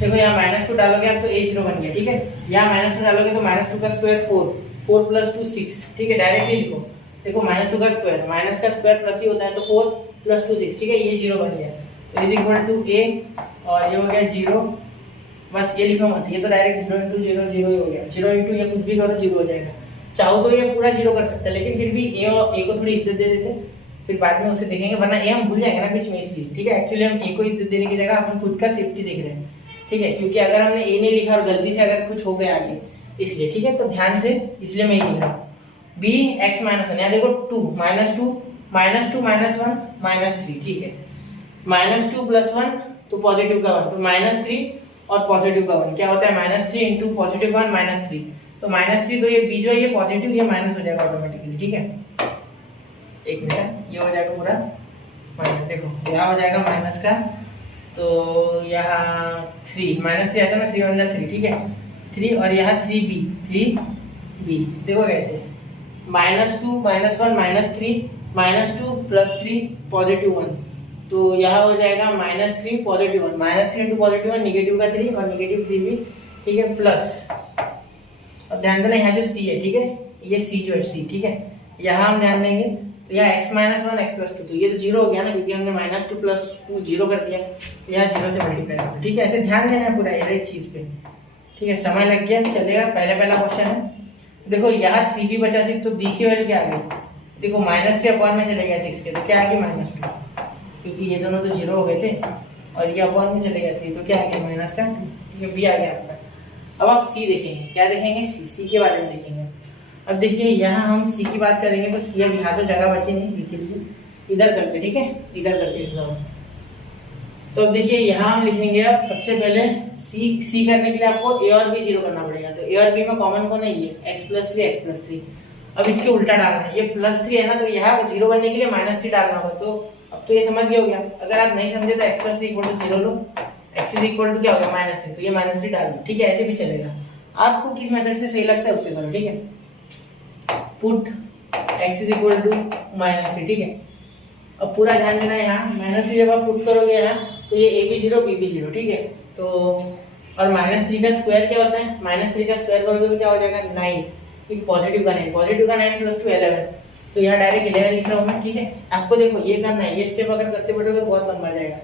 देखो यहाँ -2 डालोगे आप तो a जीरो बन गया, ठीक है। यहाँ -2 डालोगे तो -2 का स्क्वायर 4, 4 प्लस 2 6, ठीक है, डायरेक्टली लिखो। देखो -2 का स्क्वायर, माइनस का स्क्वायर प्लस ही होता है, तो 4 प्लस 2 6, ठीक है, ये जीरो बन गया, तो इज इक्वल टू a, और ये हो गया जीरो, बस ये लिखो मत, ये तो डायरेक्ट 0 इंटू जीरो जीरो ही हो गया, 0 इंटू ये कुछ भी करो जीरो हो जाएगा। चाहो तो ये पूरा जीरो कर सकते हैं, लेकिन फिर भी a को थोड़ी इज्जत दे देते, फिर बाद में उसे देखेंगे, वरना a हम भूल जाएंगे ना बीच में, इसलिए, ठीक है। एक्चुअली हम a को इज्जत देने की जगह अपन खुद का सेफ्टी देख रहे हैं, ठीक है, क्योंकि अगर हमने a नहीं लिखा और गलती से अगर कुछ हो गया आगे, इसलिए, ठीक है। तो ध्यान से, इसलिए मैं ये लिख रहा हूँ b x माइनस वन, यहाँ देखो 2 -2 -1 -3, ठीक है। -2 + 1 तो पॉजिटिव का 1, तो -3 और पॉजिटिव का 1 क्या होता है, -3 इंटू पॉजिटिव 1 -3, तो -3, तो ये b जो है ये पॉजिटिव, ये माइनस हो जाएगा ऑटोमेटिकली, ठीक है। एक मिनट, ये हो जाएगा पूरा माइनस, देखो यहाँ हो जाएगा माइनस का, तो यहाँ 3 -3 आता है ना, 3 1 3, ठीक है, 3, और यहाँ 3b, देखो कैसे, -2 -1 -3 -2 + 3 +1, तो यहाँ हो जाएगा -3 +1, -3 इंटू +1 नेगेटिव का 3 और नेगेटिव 3 भी, ठीक है, प्लस। अब ध्यान देना यहाँ जो c है, ठीक है, ये c जो है c, ठीक है, यहाँ हम ध्यान देंगे तो यहाँ x -1 x + 2, तो ये तो जीरो हो गया ना, क्योंकि हमने -2 + 2 जीरो कर दिया, तो यहाँ जीरो से मल्टीप्लाई कर दो, ठीक है। ऐसे ध्यान देना है पूरा एक चीज पे, ठीक है। समय लग गया, चलेगा, पहला क्वेश्चन है। देखो यहाँ 3b बचा 6, तो b की वैल्यू क्या आ गई, देखो -3 अपॉन में चले गया 6 के, तो क्या आ गया -2, क्योंकि ये दोनों तो जीरो हो गए थे, और ये अपॉन में चले गया 3, तो क्या आ गया -2, ठीक है, b आ गया आपका। अब आप c देखेंगे, क्या देखेंगे, c के बारे में देखेंगे। अब देखिए यहाँ हम c की बात करेंगे, तो c अब यहाँ तो जगह बची नहीं c के लिए, इधर करके, ठीक है, इधर करके तो अब देखिए यहाँ हम लिखेंगे, अब सबसे पहले सी करने के लिए आपको ए और बी जीरो करना पड़ेगा। तो ए और बी में कॉमन कौन है, ये एक्स प्लस थ्री। अब इसके उल्टा डालना है, ये +3 है ना, तो यहाँ जीरो बनने के लिए -3 डालना होगा। तो अब तो ये समझ गए हो गया। अगर आप नहीं समझे तो x + 3 = 0 लो, x = क्या हो गया -3, तो ये -3 डाल दो। ठीक है, ऐसे भी चलेगा, आपको किस मेथड से सही लगता है उससे करो। ठीक है, पुट x = -3। ठीक है, अब पूरा ध्यान देना है, यहाँ -3 जब आप पुट करोगे यहाँ तो ये a भी 0 b भी 0। ठीक है, तो और -3 का स्क्वायर क्या होता है, -3 का स्क्वायर करोगे तो क्या हो जाएगा 9, क्योंकि पॉजिटिव का 9 + 2 11, तो यहाँ डायरेक्ट 11 लिख रहा हूँ मैं। ठीक है, आपको देखो ये करना है, ये स्टेप अगर करते बैठोगे तो बहुत लंबा जाएगा।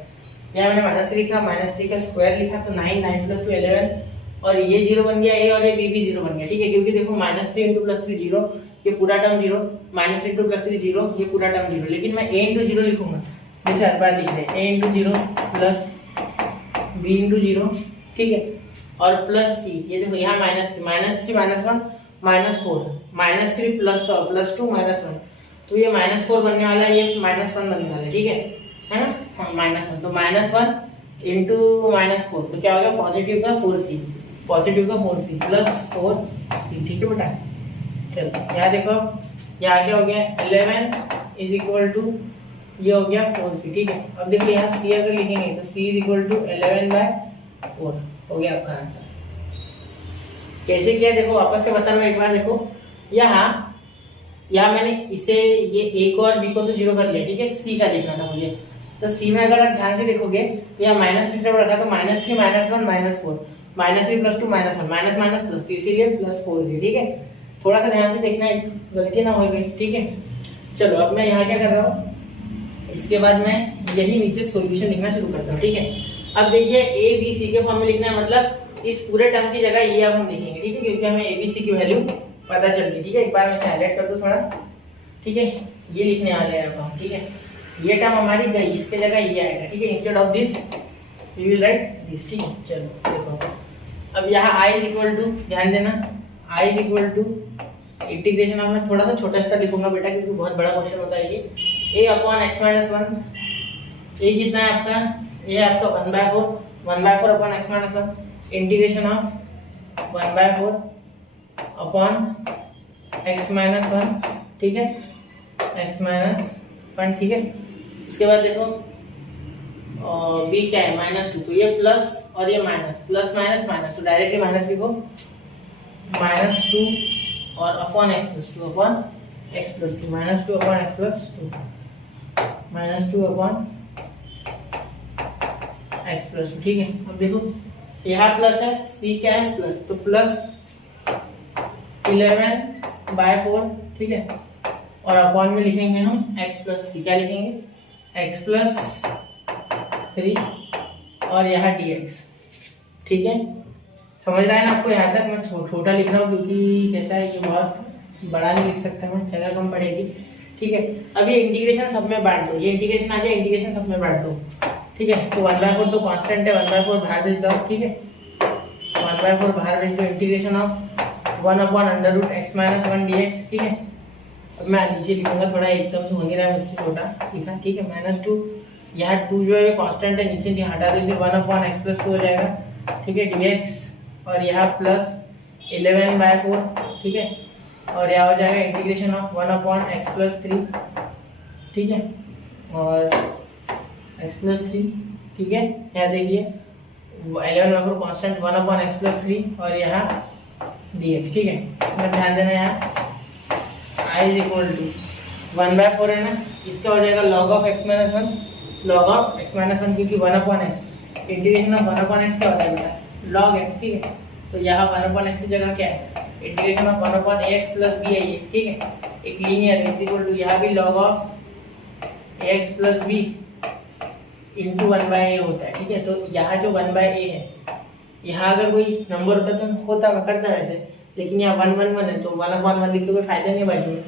यहाँ मैंने -3 लिखा, -3 का स्क्वायर लिखा, तो 9 + 2 11, और ये 0 बन गया a और ये b भी 0 बन गया। ठीक है, क्योंकि देखो -3 × +3 0, ये पूरा टर्म 0, -3 × +3 0, ये पूरा टर्म 0, लेकिन मैं a × 0 लिखूंगा, जैसे हर बार लिख रहे हैं a × 0 + b × 0। ठीक है, और प्लस c, ये देखो यहाँ -3 -1 -4, -3 + 2 -1, तो ये -4 बनने वाला है, ये -1 बनने वाला है। ठीक है ना, हाँ -1, तो -1 × -4, तो क्या हो गया पॉजिटिव का 4c + 4c। ठीक है बेटा, चलो यहाँ देखो, यहाँ क्या हो गया 11 = ये हो गया 4c। ठीक है, अब देखो यहाँ c अगर लिखेंगे तो c = 11/4 हो गया आपका आंसर। कैसे किया देखो, वापस से बता रहा हूँ एक बार। देखो यहाँ मैंने इसे, ये a को और b को तो 0 कर लिया। ठीक है, c का देखना था मुझे, तो c में अगर आप ध्यान से देखोगे तो यहाँ -3 जब रखा तो -3 -1 -4, -3 + 2 -1, माइनस प्लस, तो इसीलिए +4 दिया। ठीक है, थोड़ा सा ध्यान से देखना है, गलती ना हो गई। ठीक है, चलो अब मैं यहाँ क्या कर रहा हूँ, इसके बाद मैं यही नीचे सॉल्यूशन लिखना शुरू करता हूँ। ठीक है, अब देखिए a b c के फॉर्म में लिखना है, मतलब इस पूरे टर्म की जगह ये अब हम लिखेंगे। ठीक है, क्योंकि हमें a b c की वैल्यू पता चल गई। ठीक है, एक बार मैं इसे हाईलाइट कर दूं थोड़ा। ठीक है, ये लिखने वाले हैं अब हम। ठीक है, ये टर्म हमारी गई, इसके जगह ये आएगा। ठीक है, instead of this we will write this. ठीक है, चलो देखो, अब यहाँ i = ध्यान देना, i = इंटीग्रेशन ऑफ, मैं थोड़ा सा छोटा लिखूंगा बेटा, क्योंकि बहुत बड़ा क्वेश्चन होता है ये। a/x-1, ये कितना है आपका, ये आपका 1/4 upon x-1, integration of 1/4 upon x-1। ठीक है, x-1। ठीक है, उसके बाद देखो b क्या है -2, तो ये प्लस और ये माइनस, प्लस माइनस, तो डायरेक्टली माइनस लिखो, -2 और upon x + 2 -2 upon x + 2, -2 upon x + 2। ठीक है, अब देखो यहाँ प्लस है, c क्या है प्लस, तो +11/4। ठीक है, और अपॉन में लिखेंगे हम x + 3, क्या लिखेंगे x + 3, और यहाँ dx। ठीक है, समझ रहा है ना आपको, यहाँ तक मैं छोटा लिख रहा हूँ, क्योंकि कैसा है ये बहुत बड़ा नहीं लिख सकता मैं, जगह कम पड़ेगी। ठीक है, अब ये इंटीग्रेशन सब में बांट दो, ये इंटीग्रेशन आ जाए, इंटीग्रेशन सब में बांट दो। ठीक है, तो 1/4 तो कांस्टेंट है, 1/4 बाहर भेज दो। ठीक है, 1/4 बाहर भेज दो, इंटीग्रेशन ऑफ 1/√x-1 dx। ठीक है, अब मैं नीचे लिखूंगा, थोड़ा एकदम से हो नहीं रहा है मुझसे, छोटा लिखा। ठीक है, -2, यहाँ 2 जो है कांस्टेंट है, नीचे हटा दो इसे, 1/x + 2 हो जाएगा। ठीक है, dx, और यहाँ प्लस 11/4। ठीक है, और यहाँ हो जाएगा इंटीग्रेशन ऑफ 1/x + 3। ठीक है, और x + 3। ठीक है, यहाँ देखिए 11/4 कांस्टेंट, 1/x + 3, और यहाँ dx। ठीक है, मैं ध्यान देना यहाँ i = 1/4 है ना, इसका हो जाएगा log of x-1, log of x-1, क्योंकि 1/x, इंटीग्रेशन ऑफ 1/x क्या होता है बेटा, log x। ठीक है, तो यहाँ 1/x की जगह क्या है, इंटीग्रेशन ऑफ 1/ax + b है ये। ठीक है, एक लीनियर इज = यहाँ भी log of ax + b × 1/a होता है। ठीक है, तो यहाँ जो 1/a है, यहाँ अगर कोई नंबर होता तो होता, मैं करता वैसे, लेकिन यहाँ 1 1 1 है, तो 1/1 लिख के कोई फायदा नहीं है बाजू में,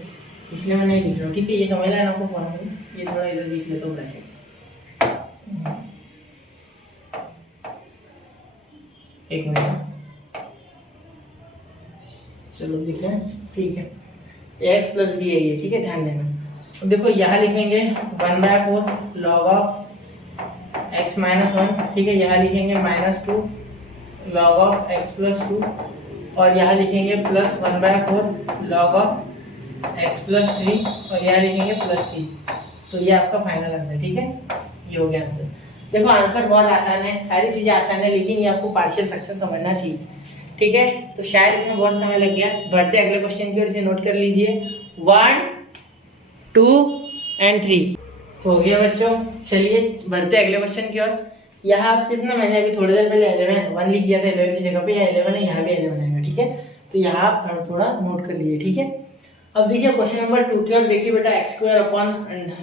इसलिए मैं नहीं लिख रहा हूँ। ठीक है, ये समझ आया ना आपको फॉर्मूला, ये थोड़ा इधर लिख लेता हूँ ब्रैकेट। एक मिनट, चलो दिख रहा है। ठीक है, x + b है ये। ठीक है, ध्यान देना। अब देखो यहाँ लिखेंगे 1/4 log of x माइनस 1, ठीक है। यहाँ लिखेंगे -2 log ऑफ x प्लस 2 और यहाँ लिखेंगे +1/4 log ऑफ x प्लस 3 और यहाँ लिखेंगे +c। तो ये आपका फाइनल आंसर, ठीक है। ये हो गया आंसर। देखो आंसर बहुत आसान है, सारी चीज़ें आसान है, लेकिन ये आपको पार्शियल फ्रैक्शन समझना चाहिए, ठीक है। तो शायद इसमें बहुत समय लग गया। बढ़ते अगले क्वेश्चन की ओर, इसे नोट कर लीजिए 1, 2 और 3। तो हो गया बच्चों। चलिए बढ़ते अगले क्वेश्चन की ओर। यहाँ आप सिर्फ ना, मैंने अभी थोड़ी देर पहले 1 लिख दिया था, 11 की जगह पे यहाँ 11 है, यहाँ भी 11 आएगा, ठीक है। तो यहाँ आप थोड़ा थोड़ा नोट कर लीजिए, ठीक है। अब देखिए क्वेश्चन नंबर 2 की ओर देखिए बेटा, x² अपॉन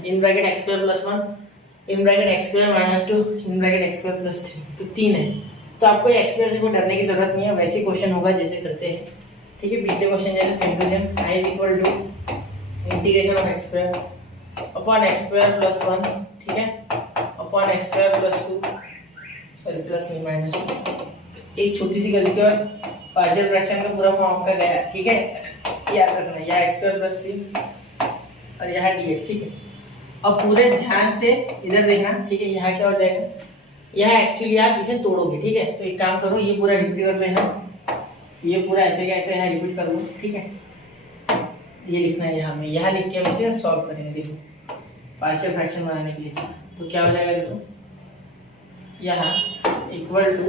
इन ब्रैकेट x² प्लस 1 इन ब्रैकेट x² माइनस 2 इन ब्रैकेट x² प्लस 3, तो 3 है। तो आपको x² से कोई डरने की जरूरत नहीं है, वैसे क्वेश्चन होगा जैसे करते हैं, ठीक है। पिछले क्वेश्चन जैसे same to same. i is equal to integration of x² upon x² plus 1, ठीक है, upon x² plus 2, sorry plus नहीं माइनस 2। एक छोटी सी गलती और पार्शियल फ्रैक्शन का पूरा फॉर्म आपका गया, ठीक है। याद रखना, यहाँ x² प्लस 3 और यहाँ dx, ठीक है। अब पूरे ध्यान से इधर देखना, ठीक है। यहाँ क्या हो जाएगा, यहाँ एक्चुअली आप इसे तोड़ोगे, ठीक है। तो एक काम करो, ये पूरा रिपीट कर लेना, ये पूरा ऐसे कैसे यहाँ रिपीट कर लो, ठीक है। ये लिखना है यहाँ में, यहाँ लिख के हम इसे सॉल्व करेंगे। देखो पार्शियल फ्रैक्शन बनाने के लिए, तो क्या हो जाएगा, देखो यहाँ equal to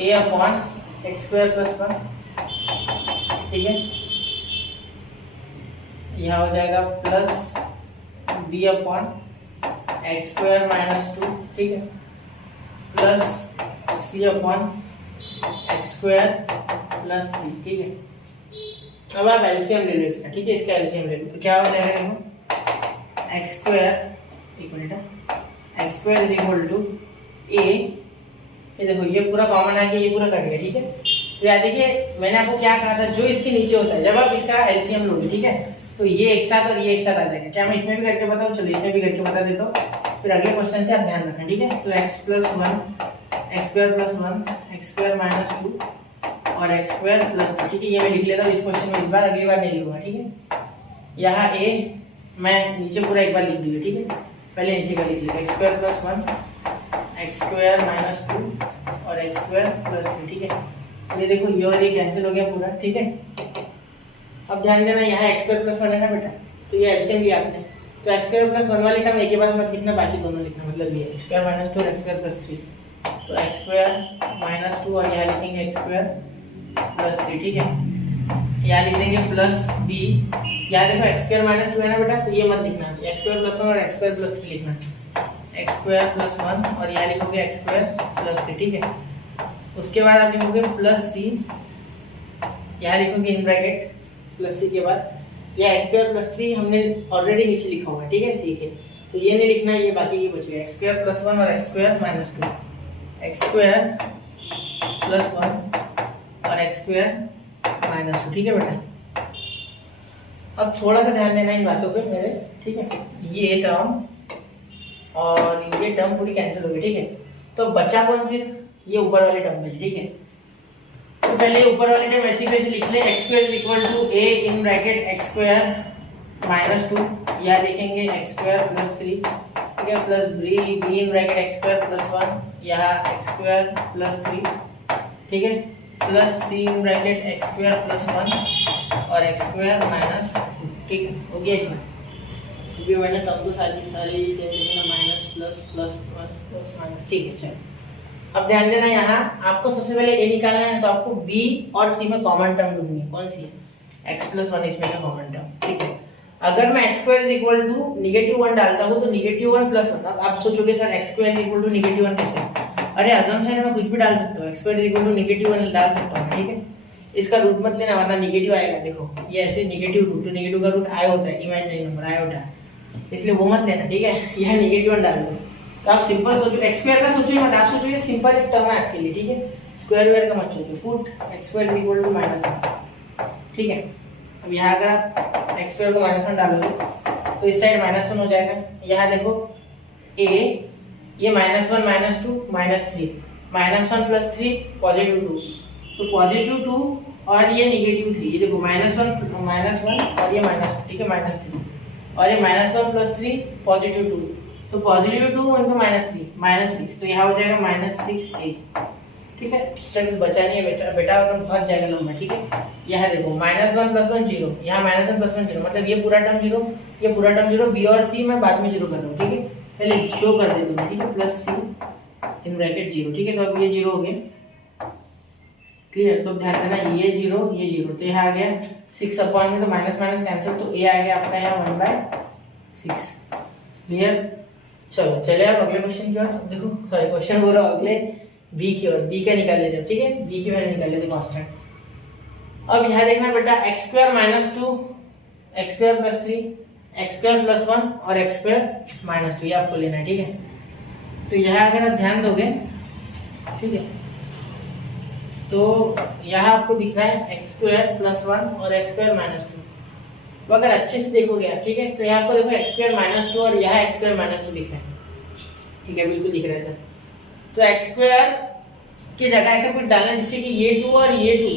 a upon x² plus 1, ठीक है। यहाँ हो जाएगा plus b upon x² minus 2, ठीक है, plus c upon x² plus 3, ठीक है। अब आप एलसीएम ले लो इसका, ठीक है। इसका एलसीएम ले लो, तो क्या हो जाएगा, देखो x², एक minute, x² is equal to a, ये देखो ये पूरा कॉमन आ गया, ये पूरा कट गया, ठीक है। तो याद देखिए मैंने आपको क्या कहा था, जो इसके नीचे होता है जब आप इसका एलसीएम लोगे, ठीक है, तो ये एक साथ और ये एक साथ आ जाएगा। क्या मैं इसमें भी करके बताऊँ? चलो इसमें भी करके बता देता हूँ, फिर अगले क्वेश्चन से आप ध्यान रखना, ठीक है। तो x plus 1 x² plus 1 x² minus 2 और x² प्लस 3, ठीक है। ये मैं लिख लेता हूँ इस क्वेश्चन में, इस बार अगली बार नहीं लिखूंगा, ठीक है। यहाँ a मैं नीचे पूरा एक बार लिख दूंगा, ठीक है। पहले नीचे का लिख लिया x² प्लस 1 x² माइनस 2 और x² प्लस 3, ठीक है। ये देखो ये और ये कैंसिल हो गया पूरा, ठीक है। अब ध्यान देना, यहाँ x² प्लस 1 है ना बेटा, तो ये एलसीएम लिया आपने, तो x² प्लस 1 वाले टर्म एक के पास मत लिखना, बाकी दोनों लिखना। मतलब ये x² माइनस 2 और x² प्लस 3, तो x² माइनस 2 और यहाँ लिखेंगे x² प्लस 3, ठीक है। यहाँ लिख देंगे प्लस b, यहाँ देखो x² माइनस 2 है ना बेटा, तो ये मत लिखना, x² प्लस 1 और x² प्लस 3 लिखना, x² प्लस 1 और यहाँ लिखोगे x² प्लस 3, ठीक है। उसके बाद आप लिखोगे प्लस c, यहाँ लिखोगे इन ब्रैकेट प्लस c के बाद यह x² प्लस 3 हमने ऑलरेडी नीचे लिखा हुआ है, ठीक है, c के, तो ये नहीं लिखना, ये बाकी ये बच गया x² प्लस 1 और x² माइनस 2, x² प्लस 1 और x² माइनस 2, ठीक है बेटा। अब थोड़ा सा ध्यान देना इन बातों पे मेरे, ठीक है। ये टर्म और ये टर्म पूरी कैंसिल हो गई, ठीक है। तो बचा कौन, सिर्फ ये ऊपर वाले टर्म बचे, ठीक है। तो पहले ऊपर वाले टर्म ऐसे कैसे लिख ले, x² is equal to a in bracket x² minus 2, या लिखेंगे x² प्लस 3, ठीक है, plus b in bracket x² plus 1, यहाँ x² प्लस 3, ठीक है, plus c in bracket x² plus 1 और x² माइनस 2, ठीक है। हो गया इतना, क्योंकि मैंने टर्म तो सारी सेम लिखना, minus plus plus plus plus minus, ठीक है। चलो अब ध्यान देना, यहाँ आपको सबसे पहले a निकालना है, तो आपको b और c में कॉमन टर्म ढूंढनी है। कौन सी है? x प्लस 1 इसमें का कॉमन टर्म, ठीक है। अगर मैं x² इज इक्वल टू -1 डालता हूँ तो -1 प्लस 1, अब आप सोचोगे sir x² is equal to -1 कैसे? अरे अजम्पशन है, मैं कुछ भी डाल सकता हूँ, x² इज इक्वल टू -1 डाल सकता हूँ, ठीक है। इसका रूट मत लेना वरना नेगेटिव आएगा। देखो ये ऐसे नेगेटिव रूट, तो नेगेटिव का रूट i होता है, इमेजिनरी नंबर i होता है, इसलिए वो मत लेना, ठीक है। यह -1 डाल दो। तो आप सिंपल सोचो, x² का सोचो मत, आप सोचो ये सिंपल एक टर्म है आपके लिए, ठीक है। स्क्वायर वेयर का मत सोचो, put x² is equal to -1, ठीक है। अब यहाँ अगर आप x² को -1 डालोगे तो इस साइड -1 हो जाएगा। यहाँ देखो a, ये -1 -2 -3, -1 प्लस 3 पॉजिटिव 2, तो पॉजिटिव 2 और ये -3, ये देखो -1 और ये -2, ठीक है, -3 और ये -1 प्लस 3 पॉजिटिव 2, तो पॉजिटिव 2 इंटू -3 -6, तो यहाँ हो जाएगा -6a। ठीक है, स्टेप्स बचा नहीं है बेटा, बेटा तो बहुत जाएगा लंबा। ठीक है, यहाँ देखो -1 + 1 0, यहाँ -1 + 1 0, मतलब ये पूरा टर्म 0, ये पूरा टर्म 0, b और c मैं बाद में 0 कर रहा हूँ। ठीक है, पहले शो कर देता हूँ। ठीक है, +c इन ब्रैकेट 0। ठीक है, तो अब ये 0 हो गया। क्लियर, तो ध्यान देना ये 0 ये 0, तो यहाँ आ गया 6 अपॉन में, तो माइनस माइनस कैंसिल, तो a आ गया आपका यहाँ 1/6। क्लियर, चलो चले आप अगले क्वेश्चन की ओर। देखो सॉरी क्वेश्चन बोल रहा हूँ, अगले बी की ओर, बी का निकाल लेते हैं। ठीक है, बी की वैल्यू निकाल लेते कांस्टेंट। अब यहाँ देखना बेटा x² - 2, x² + 3, x² + 1 और x² - 2, ये आपको लेना है। ठीक है, तो यहाँ अगर आप ध्यान दोगे, ठीक है, तो यहाँ आपको दिख रहा है x² + 1 और x² - 2। तो अगर अच्छे से देखोगे आप, ठीक है, तो यहाँ आपको देखो x² - 2 और यहाँ x² - 2 दिख रहा है। ठीक है, बिल्कुल दिख रहा है सर। तो x² की जगह ऐसा कुछ डालना जिससे कि ये 2 और ये 2,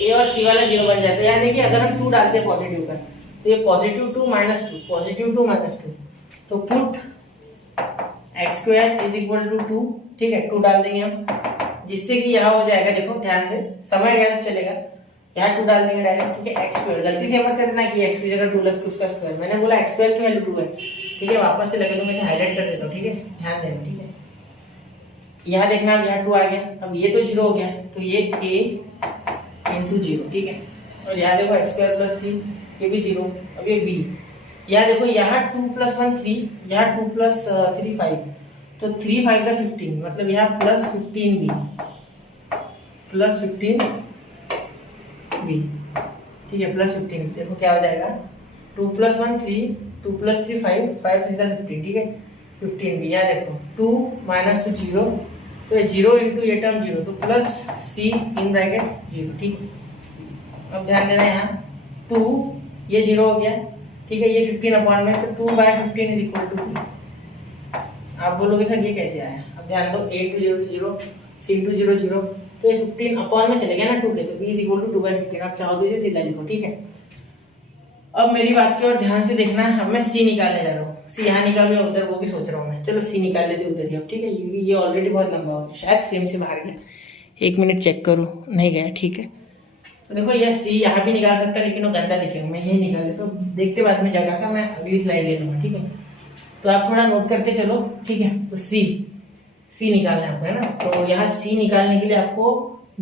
ए और सी वाला 0 बन जाए। तो यानी कि अगर हम 2 डालते हैं पॉजिटिव का, तो ये +2 - 2, +2 - 2, तो पुट x² = 2। ठीक है, 2 डाल देंगे हम, जिससे कि यहाँ हो जाएगा, देखो ध्यान से, समय गया तो चलेगा, यहाँ 2 डाल देंगे डायरेक्ट। ठीक है, x², गलती से मत करना कि x की जगह 2 लग के उसका स्क्वायर, मैंने बोला x² की वैल्यू 2 है। ठीक है, वापस से लगे तो मैं हाईलाइट कर देता हूँ। ठीक है, ध्यान देना। ठीक है, यहाँ देखना, अब यहाँ 2 आ गया, अब ये तो 0 हो गया, तो ये a × 0। ठीक है, और यहाँ देखो x² + 3, ये भी 0, अब ये b, यहाँ देखो यहाँ 2 + 1 3, यहाँ 2 + 3 5, तो 3 5 = 15, मतलब यहाँ +15b, +15b। ठीक है, +15, देखो क्या हो जाएगा, 2 + 1 3, 2 + 3 5, 5 3 = 15। ठीक है, 15b, यहाँ देखो 2 - 2 0, तो ये 0 × ये टर्म 0, तो +c इन ब्रैकेट 0। ठीक है, अब ध्यान देना, यहाँ 2 ये 0 हो गया। ठीक है, ये 15 अपॉन में, तो 2/15 = 2। आप बोलोगे सर ये कैसे आया, अब ध्यान दो, a × 0 0, c × 0 0, तो ये 15 अपॉन में चले गया ना 2 के, तो b = 2/15। आप चाहो तो इसे सीधा लिखो। ठीक है, अब मेरी बात की ओर ध्यान से देखना, अब मैं c निकालने जा रहा हूँ। c यहाँ निकाल लिया, उधर वो भी सोच रहा हूँ मैं, चलो c निकाल लेते उधर ही अब। ठीक है, ये ऑलरेडी बहुत लंबा हो गया, शायद फ्रेम से बाहर गया, 1 मिनट चेक करो, नहीं गया। ठीक है, तो देखो ये c यहाँ भी निकाल सकता है, लेकिन वो गंदा दिखेगा, मैं यही निकाल लेता हूँ, देखते बाद में जगह का मैं अगली स्लाइड ले लूँगा। ठीक है, तो आप थोड़ा नोट करते चलो। ठीक है, तो c निकालना है आपको, है ना। तो यहाँ c निकालने के लिए आपको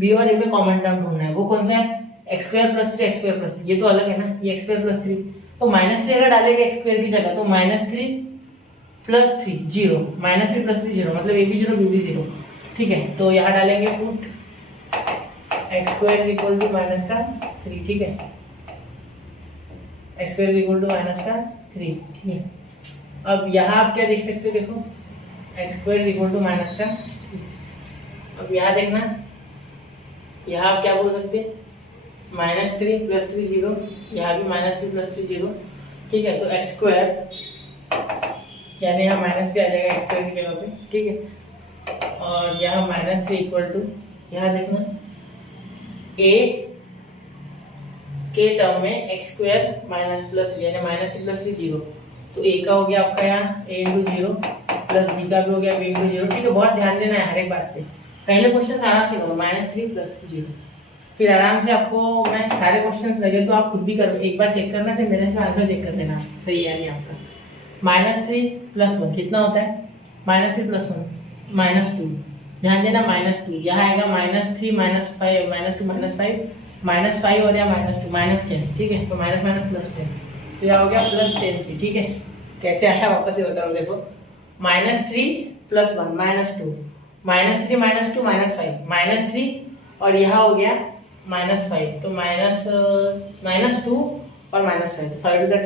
b और a में कॉमन टर्म ढूंढना है। वो कौन सा है, x² + 3, x² + 3, ये तो अलग है ना, ये x² + 3, तो -3 अगर डालेंगे x² की जगह, तो -3 + 3 0, -3 + 3 0, मतलब a भी 0 b भी 0। ठीक है, तो यहाँ डालेंगे पुट x² = -3। ठीक है, x² = -3। ठीक है, अब यहाँ आप क्या देख सकते हो, देखो x² = -3। अब यहाँ देखना, यहाँ आप क्या बोल सकते हैं, -3 + 3 0, यहाँ भी -3 + 3 0। ठीक है, तो x² यानी यहाँ -3 आ जाएगा x² की जगह पे। ठीक है, और यहाँ -3 = यहाँ देखना a के टर्म में x² + 3 यानी -3 + 3 0, तो a का हो गया आपका यहाँ a × 0 प्लस b का भी हो गया b × 0। ठीक है, बहुत ध्यान देना है हर एक बात पे। पहले क्वेश्चन आराम से करो, -3 + 3 0, फिर आराम से आपको मैं सारे क्वेश्चंस लगे तो आप खुद भी कर, एक बार चेक करना, फिर मेरे से आंसर चेक कर लेना सही है नहीं आपका। -3 + 1 कितना होता है, -3 + 1 -2, ध्यान देना -2, यहाँ आएगा -3 -5 -2 -5 और यहाँ -2 -10। ठीक है, तो माइनस +10, तो यह हो गया +10c। ठीक है, कैसे आया वापस से बता रहा हूँ, देखो -3 + 1 -2, -3 -2 -5 -3, और यहाँ हो गया -5, तो -2 और -5, तो 5 × 10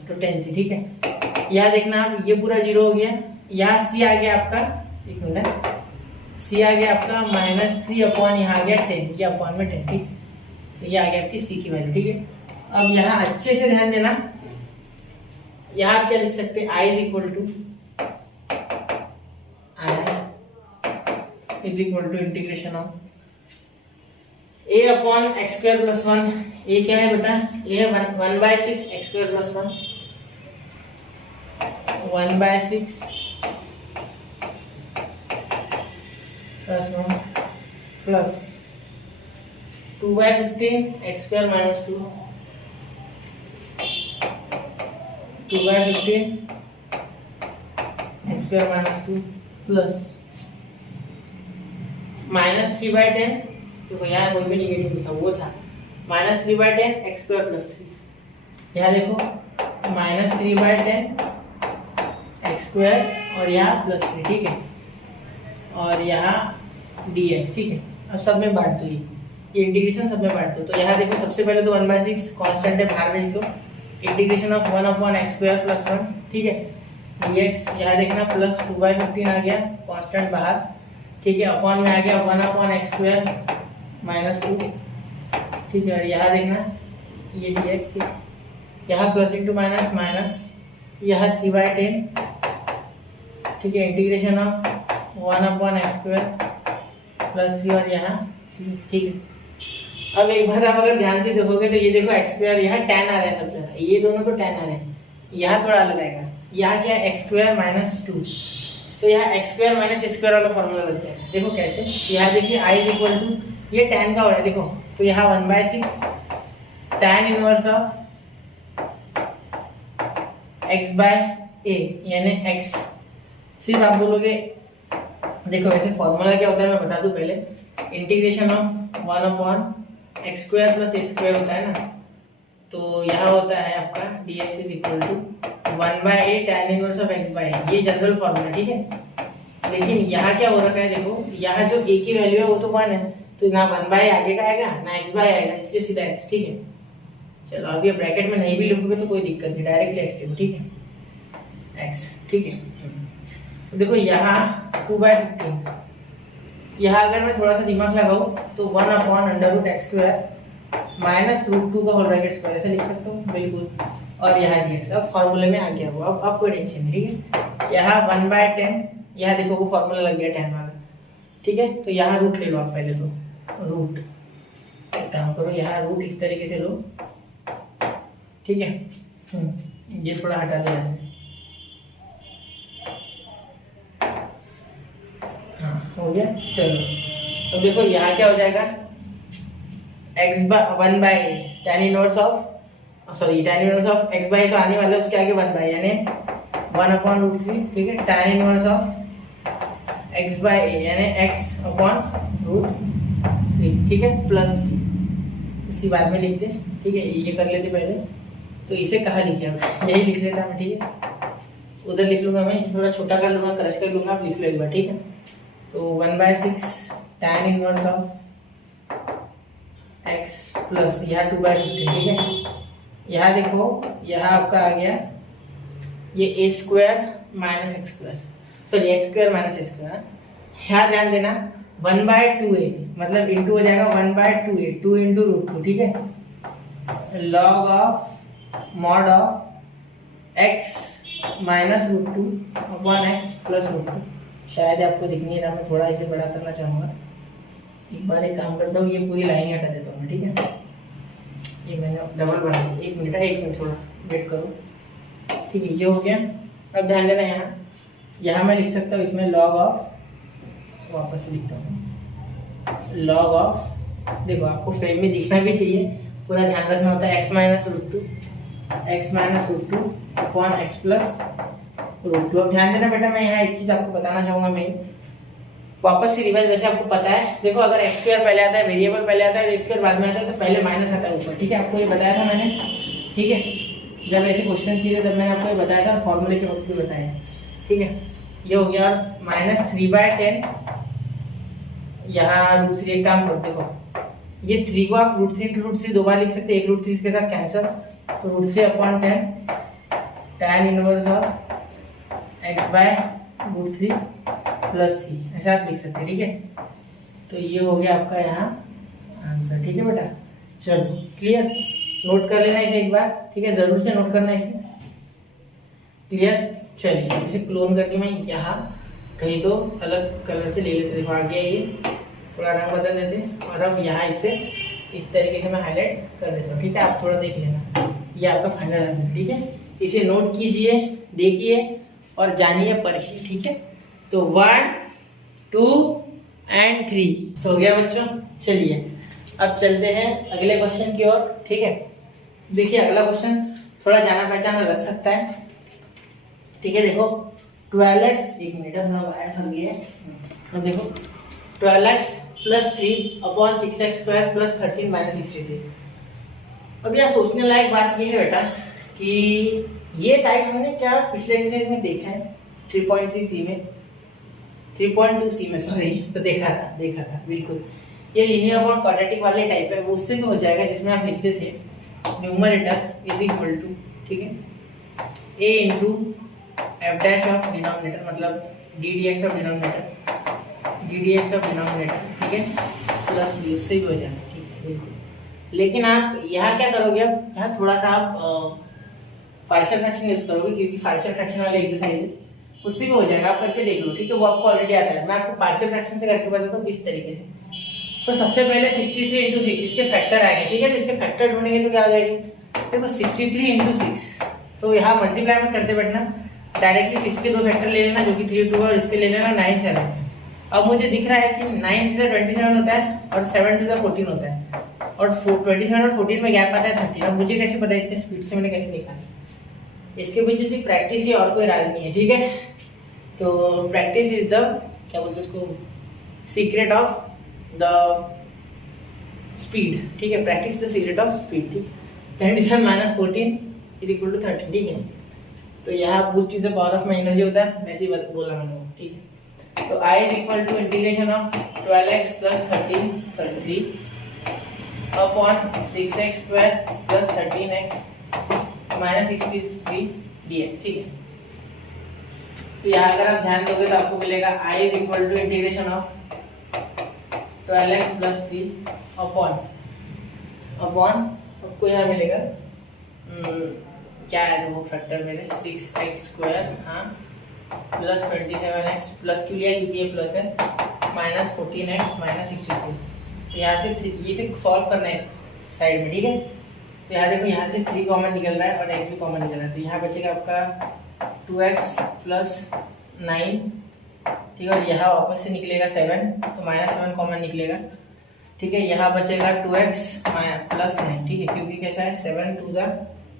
-, तो 10c। ठीक है, यहाँ देखना आप, ये पूरा 0 हो गया, यहाँ c आ गया आपका, एक मिनट, c आ गया आपका -3 अपॉन यहाँ आ गया 10, ये अपॉन में 10। ठीक, तो ये आ गया आपकी c की वैल्यू। ठीक है, अब यहाँ अच्छे से ध्यान देना, यहाँ आप क्या लिख सकते हैं, i = integration of a upon x² + 1, a क्या है बेटा, a है 1/6 x² + 1, 1/6 plus 1 plus 2/15 x square minus 2, 2/15 x square minus 2 plus -3/10, देखो यहाँ कोई भी निगेटिव था वो था, -3/10 x स्क्वायर प्लस 3, यहाँ देखो -3/10 x स्क्वायर और यहाँ प्लस 3, ठीक है, और यहाँ dx, ठीक है। अब सब में बांट दो, ये इंटीग्रेशन सब में बांट दो। तो यहाँ देखो सबसे पहले तो 1/6 कांस्टेंट है, बाहर भेज दो, integration of 1/x square plus 1, ठीक है, dx यहाँ देखना प्लस 2/15 आ गया, कांस्टेंट बाहर, ठीक है, अपॉन में आ गया 1/x स्क्वायर माइनस 2, ठीक है, और यहाँ देखना ये dx, ठीक है, यहाँ प्लस इंटू माइनस माइनस, यहाँ 3/10, ठीक है, integration of 1/x square plus 3 और यहाँ, ठीक है। अब एक बार आप अगर ध्यान से देखोगे तो ये देखो x स्क्वायर यहाँ tan आ रहा है सब जगह, ये दोनों तो tan आ रहे हैं, यहाँ थोड़ा अलग आएगा, यहाँ क्या है x स्क्वायर माइनस 2, तो यहाँ x square minus x square वाला फॉर्मूला लग जाएगा। देखो कैसे, यहाँ देखिए i इज इक्वल टू, ये tan का हो रहा है देखो, तो यहाँ 1/6 tan inverse of x by a, यानी x, सिर्फ आप बोलोगे, देखो वैसे फॉर्मूला क्या होता है मैं बता दूं पहले, integration of 1/x square plus a square होता है ना, तो यहाँ होता है आपका dx is equal to 1/a tan inverse of x by a, ये जनरल फॉर्मूला, ठीक है। लेकिन यहाँ क्या हो रखा है देखो, यहाँ जो a की वैल्यू है वो तो 1 है, तो ना 1/a आगे का आएगा ना x बाय आएगा, इसलिए सीधा x, ठीक है। चलो अब ये ब्रैकेट में नहीं भी लिखोगे तो कोई दिक्कत नहीं, डायरेक्टली x लिखो, ठीक है, x, ठीक है। तो देखो यहाँ 2/15, यहाँ अगर मैं थोड़ा सा दिमाग लगाऊं तो 1/√x स्क्वायर माइनस √2 का होल ब्रैकेट स्क्वायर, ऐसे लिख सकता हूँ बिल्कुल, और यहाँ dx, अब फॉर्मूले में आ गया वो, अब कोई टेंशन नहीं, ठीक है। यहाँ 1/10, यहाँ देखो वो फॉर्मूला लग गया tan वाला, ठीक है, तो यहाँ रूट ले लो आप पहले, तो रूट, एक काम करो यहाँ रूट इस तरीके से लो, ठीक है, ये थोड़ा हटा दो ऐसे, हाँ हो गया। चलो तो देखो यहाँ क्या हो जाएगा, x/1/a tan inverse of, sorry tan inverse of x by तो आने वाला है, उसके आगे 1/a यानी 1/√3, ठीक है, tan inverse of x by a यानी x/√3, ठीक है, प्लस उसी बाद में लिखते, ठीक है, ये कर लेते पहले, तो इसे कहाँ लिखे अब, यही लिख लेता मैं, ठीक है, उधर लिख लूँगा मैं, इसे थोड़ा छोटा कर लूँगा, क्रश कर लूँगा, आप लिख लो एक बार, ठीक है। तो 1/6 tan inverse of x plus यहाँ 2/15, ठीक है, यहाँ देखो यहाँ आपका आ गया ये a square minus x square, sorry x square minus a square, यहाँ ध्यान देना 1/2a मतलब इंटू हो जाएगा 1/2a, 2 इंटू √2, ठीक है, log of mod of x minus √2 upon x plus √2, शायद आपको दिख नहीं रहा, मैं थोड़ा इसे बड़ा करना चाहूँगा, एक बार एक काम करता हूँ, ये पूरी लाइन हटा देता हूँ, ठीक है, ये मैंने डबल बना दिया, एक मिनट थोड़ा वेट करो, ठीक है, ये हो गया। अब ध्यान देना यहाँ मैं लिख सकता हूँ इसमें लॉग ऑफ, वापस से लिखता हूँ लॉग ऑफ, देखो आपको फ्रेम में दिखना भी चाहिए, पूरा ध्यान रखना होता है, x minus root two upon x plus √2। अब ध्यान देना बेटा, मैं यहाँ एक चीज़ आपको बताना चाहूँगा, मैं वापस से रिवाइज, वैसे आपको पता है, देखो अगर x स्क्वायर पहले आता है, वेरिएबल पहले आता है, स्क्वायर बाद में आता है, तो पहले माइनस आता है ऊपर, ठीक है, आपको ये बताया था मैंने, ठीक है, जब ऐसे क्वेश्चन किए तब मैंने आपको ये बताया था, और फॉर्मूले के वक्त भी बताया, ठीक है, ये हो गया, और -3/10 यहाँ √3, एक काम करो देखो, ये 3 को आप √3 दो बार लिख सकते हैं, एक √3 के साथ कैंसिल, तो √3/10 tan inverse of x/√3 plus c, ऐसा आप लिख सकते हैं, ठीक है। तो ये हो गया आपका यहाँ आंसर, ठीक है बेटा। चलो क्लियर, नोट कर लेना इसे एक बार, ठीक है, जरूर से नोट करना इसे, क्लियर। चलिए इसे क्लोन करके मैं यहाँ कहीं तो अलग कलर से ले लेते, देखो आ गया, ये थोड़ा रंग बदल देते, और अब यहाँ इसे इस तरीके से मैं हाईलाइट कर देता हूँ, ठीक है, आप थोड़ा देख लेना, ये आपका फाइनल आंसर, ठीक है। इसे नोट कीजिए, देखिए, और जानिए परखिए, ठीक है। तो 1 2 एंड 3 तो हो गया बच्चों। चलिए अब चलते हैं अगले क्वेश्चन की ओर, ठीक है। देखिए अगला क्वेश्चन थोड़ा जाना पहचाना लग सकता है, ठीक है। देखो 12x, एक मिनट थोड़ा वायर फंस गया है। अब देखो 12x plus 3 upon 6x square plus 13 minus 63। अब यार सोचने लायक बात ये है बेटा कि ये टाइप हमने क्या पिछले एक्सरसाइज में देखा है 3.3 सी में, 3.2 सी में सॉरी, तो देखा था बिल्कुल। ये लीनियर अपॉन क्वाड्रेटिक वाले टाइप है, वो उससे भी हो जाएगा जिसमें आप लिखते थे न्यूमरेटर इज इक्वल टू, ठीक है, a into f dash of denominator, मतलब d d x of denominator, d d x of denominator, ठीक है, प्लस बी, उससे भी हो जाएगा, ठीक है बिल्कुल। लेकिन आप यहाँ क्या करोगे, अब यहाँ थोड़ा सा आप पार्शियल फ्रैक्शन यूज करोगे, क्योंकि पार्शियल फ्रैक्शन वाले एक्सरसाइज है, उससे भी हो जाएगा, आप करके देख लो, ठीक है। वो आपको ऑलरेडी आता है, मैं आपको पार्शियल फ्रैक्शन से करके बताता हूँ किस तरीके से। तो सबसे पहले 63 इंटू 6 इसके फैक्टर आएंगे, ठीक है। तो इसके फैक्टर ढूंढेंगे तो क्या हो जाएगी, देखो 63 इंटू 6, तो यहाँ मल्टीप्लाई मत करते बैठना, डायरेक्टली 6 के 2 फैक्टर ले लेना, जो कि 3 2 है, और इसके ले लेना 9 7। अब मुझे दिख रहा है कि 9 से 27 होता है और 7 से 14 होता है, और 27 और 14 में गैप आता है 13। अब मुझे कैसे पता है इतने स्पीड से मैंने कैसे निकाला, इसके पीछे सिर्फ प्रैक्टिस ही, और कोई राज नहीं है, ठीक है। तो प्रैक्टिस इज द, क्या बोलते हैं उसको, सीक्रेट ऑफ द स्पीड, ठीक है। Practice the secret of speed, ठीक है। 27 माइनस 14 इज इक्वल टू 13, ठीक है। तो यहाँ boost is the power of my energy होता है, वैसे ही बोला मैंने, ठीक है। तो I is equal to integration of 12x plus 3 upon 6x square plus 13x minus 63 dx, ठीक है। तो यहाँ अगर आप ध्यान दोगे तो आपको मिलेगा I is equal to integration of 12x plus 3 upon आपको यहाँ मिलेगा क्या है, तो वो फैक्टर मेरे 6x स्क्वायर, हाँ, प्लस 27x, प्लस क्यों लिया क्योंकि ये प्लस है, माइनस 14x माइनस 63। यहाँ से ये से सॉल्व करना है साइड में, ठीक है। तो यहाँ देखो, यहाँ से 3 कॉमन निकल रहा है और x भी कॉमन निकल रहा है, तो यहाँ बचेगा आपका 2x प्लस 9, ठीक है। और यहाँ वापस से निकलेगा 7, तो माइनस 7 कॉमन निकलेगा, ठीक है। यहाँ बचेगा 2x प्लस 9, ठीक है, क्योंकि कैसा है 7 2 जा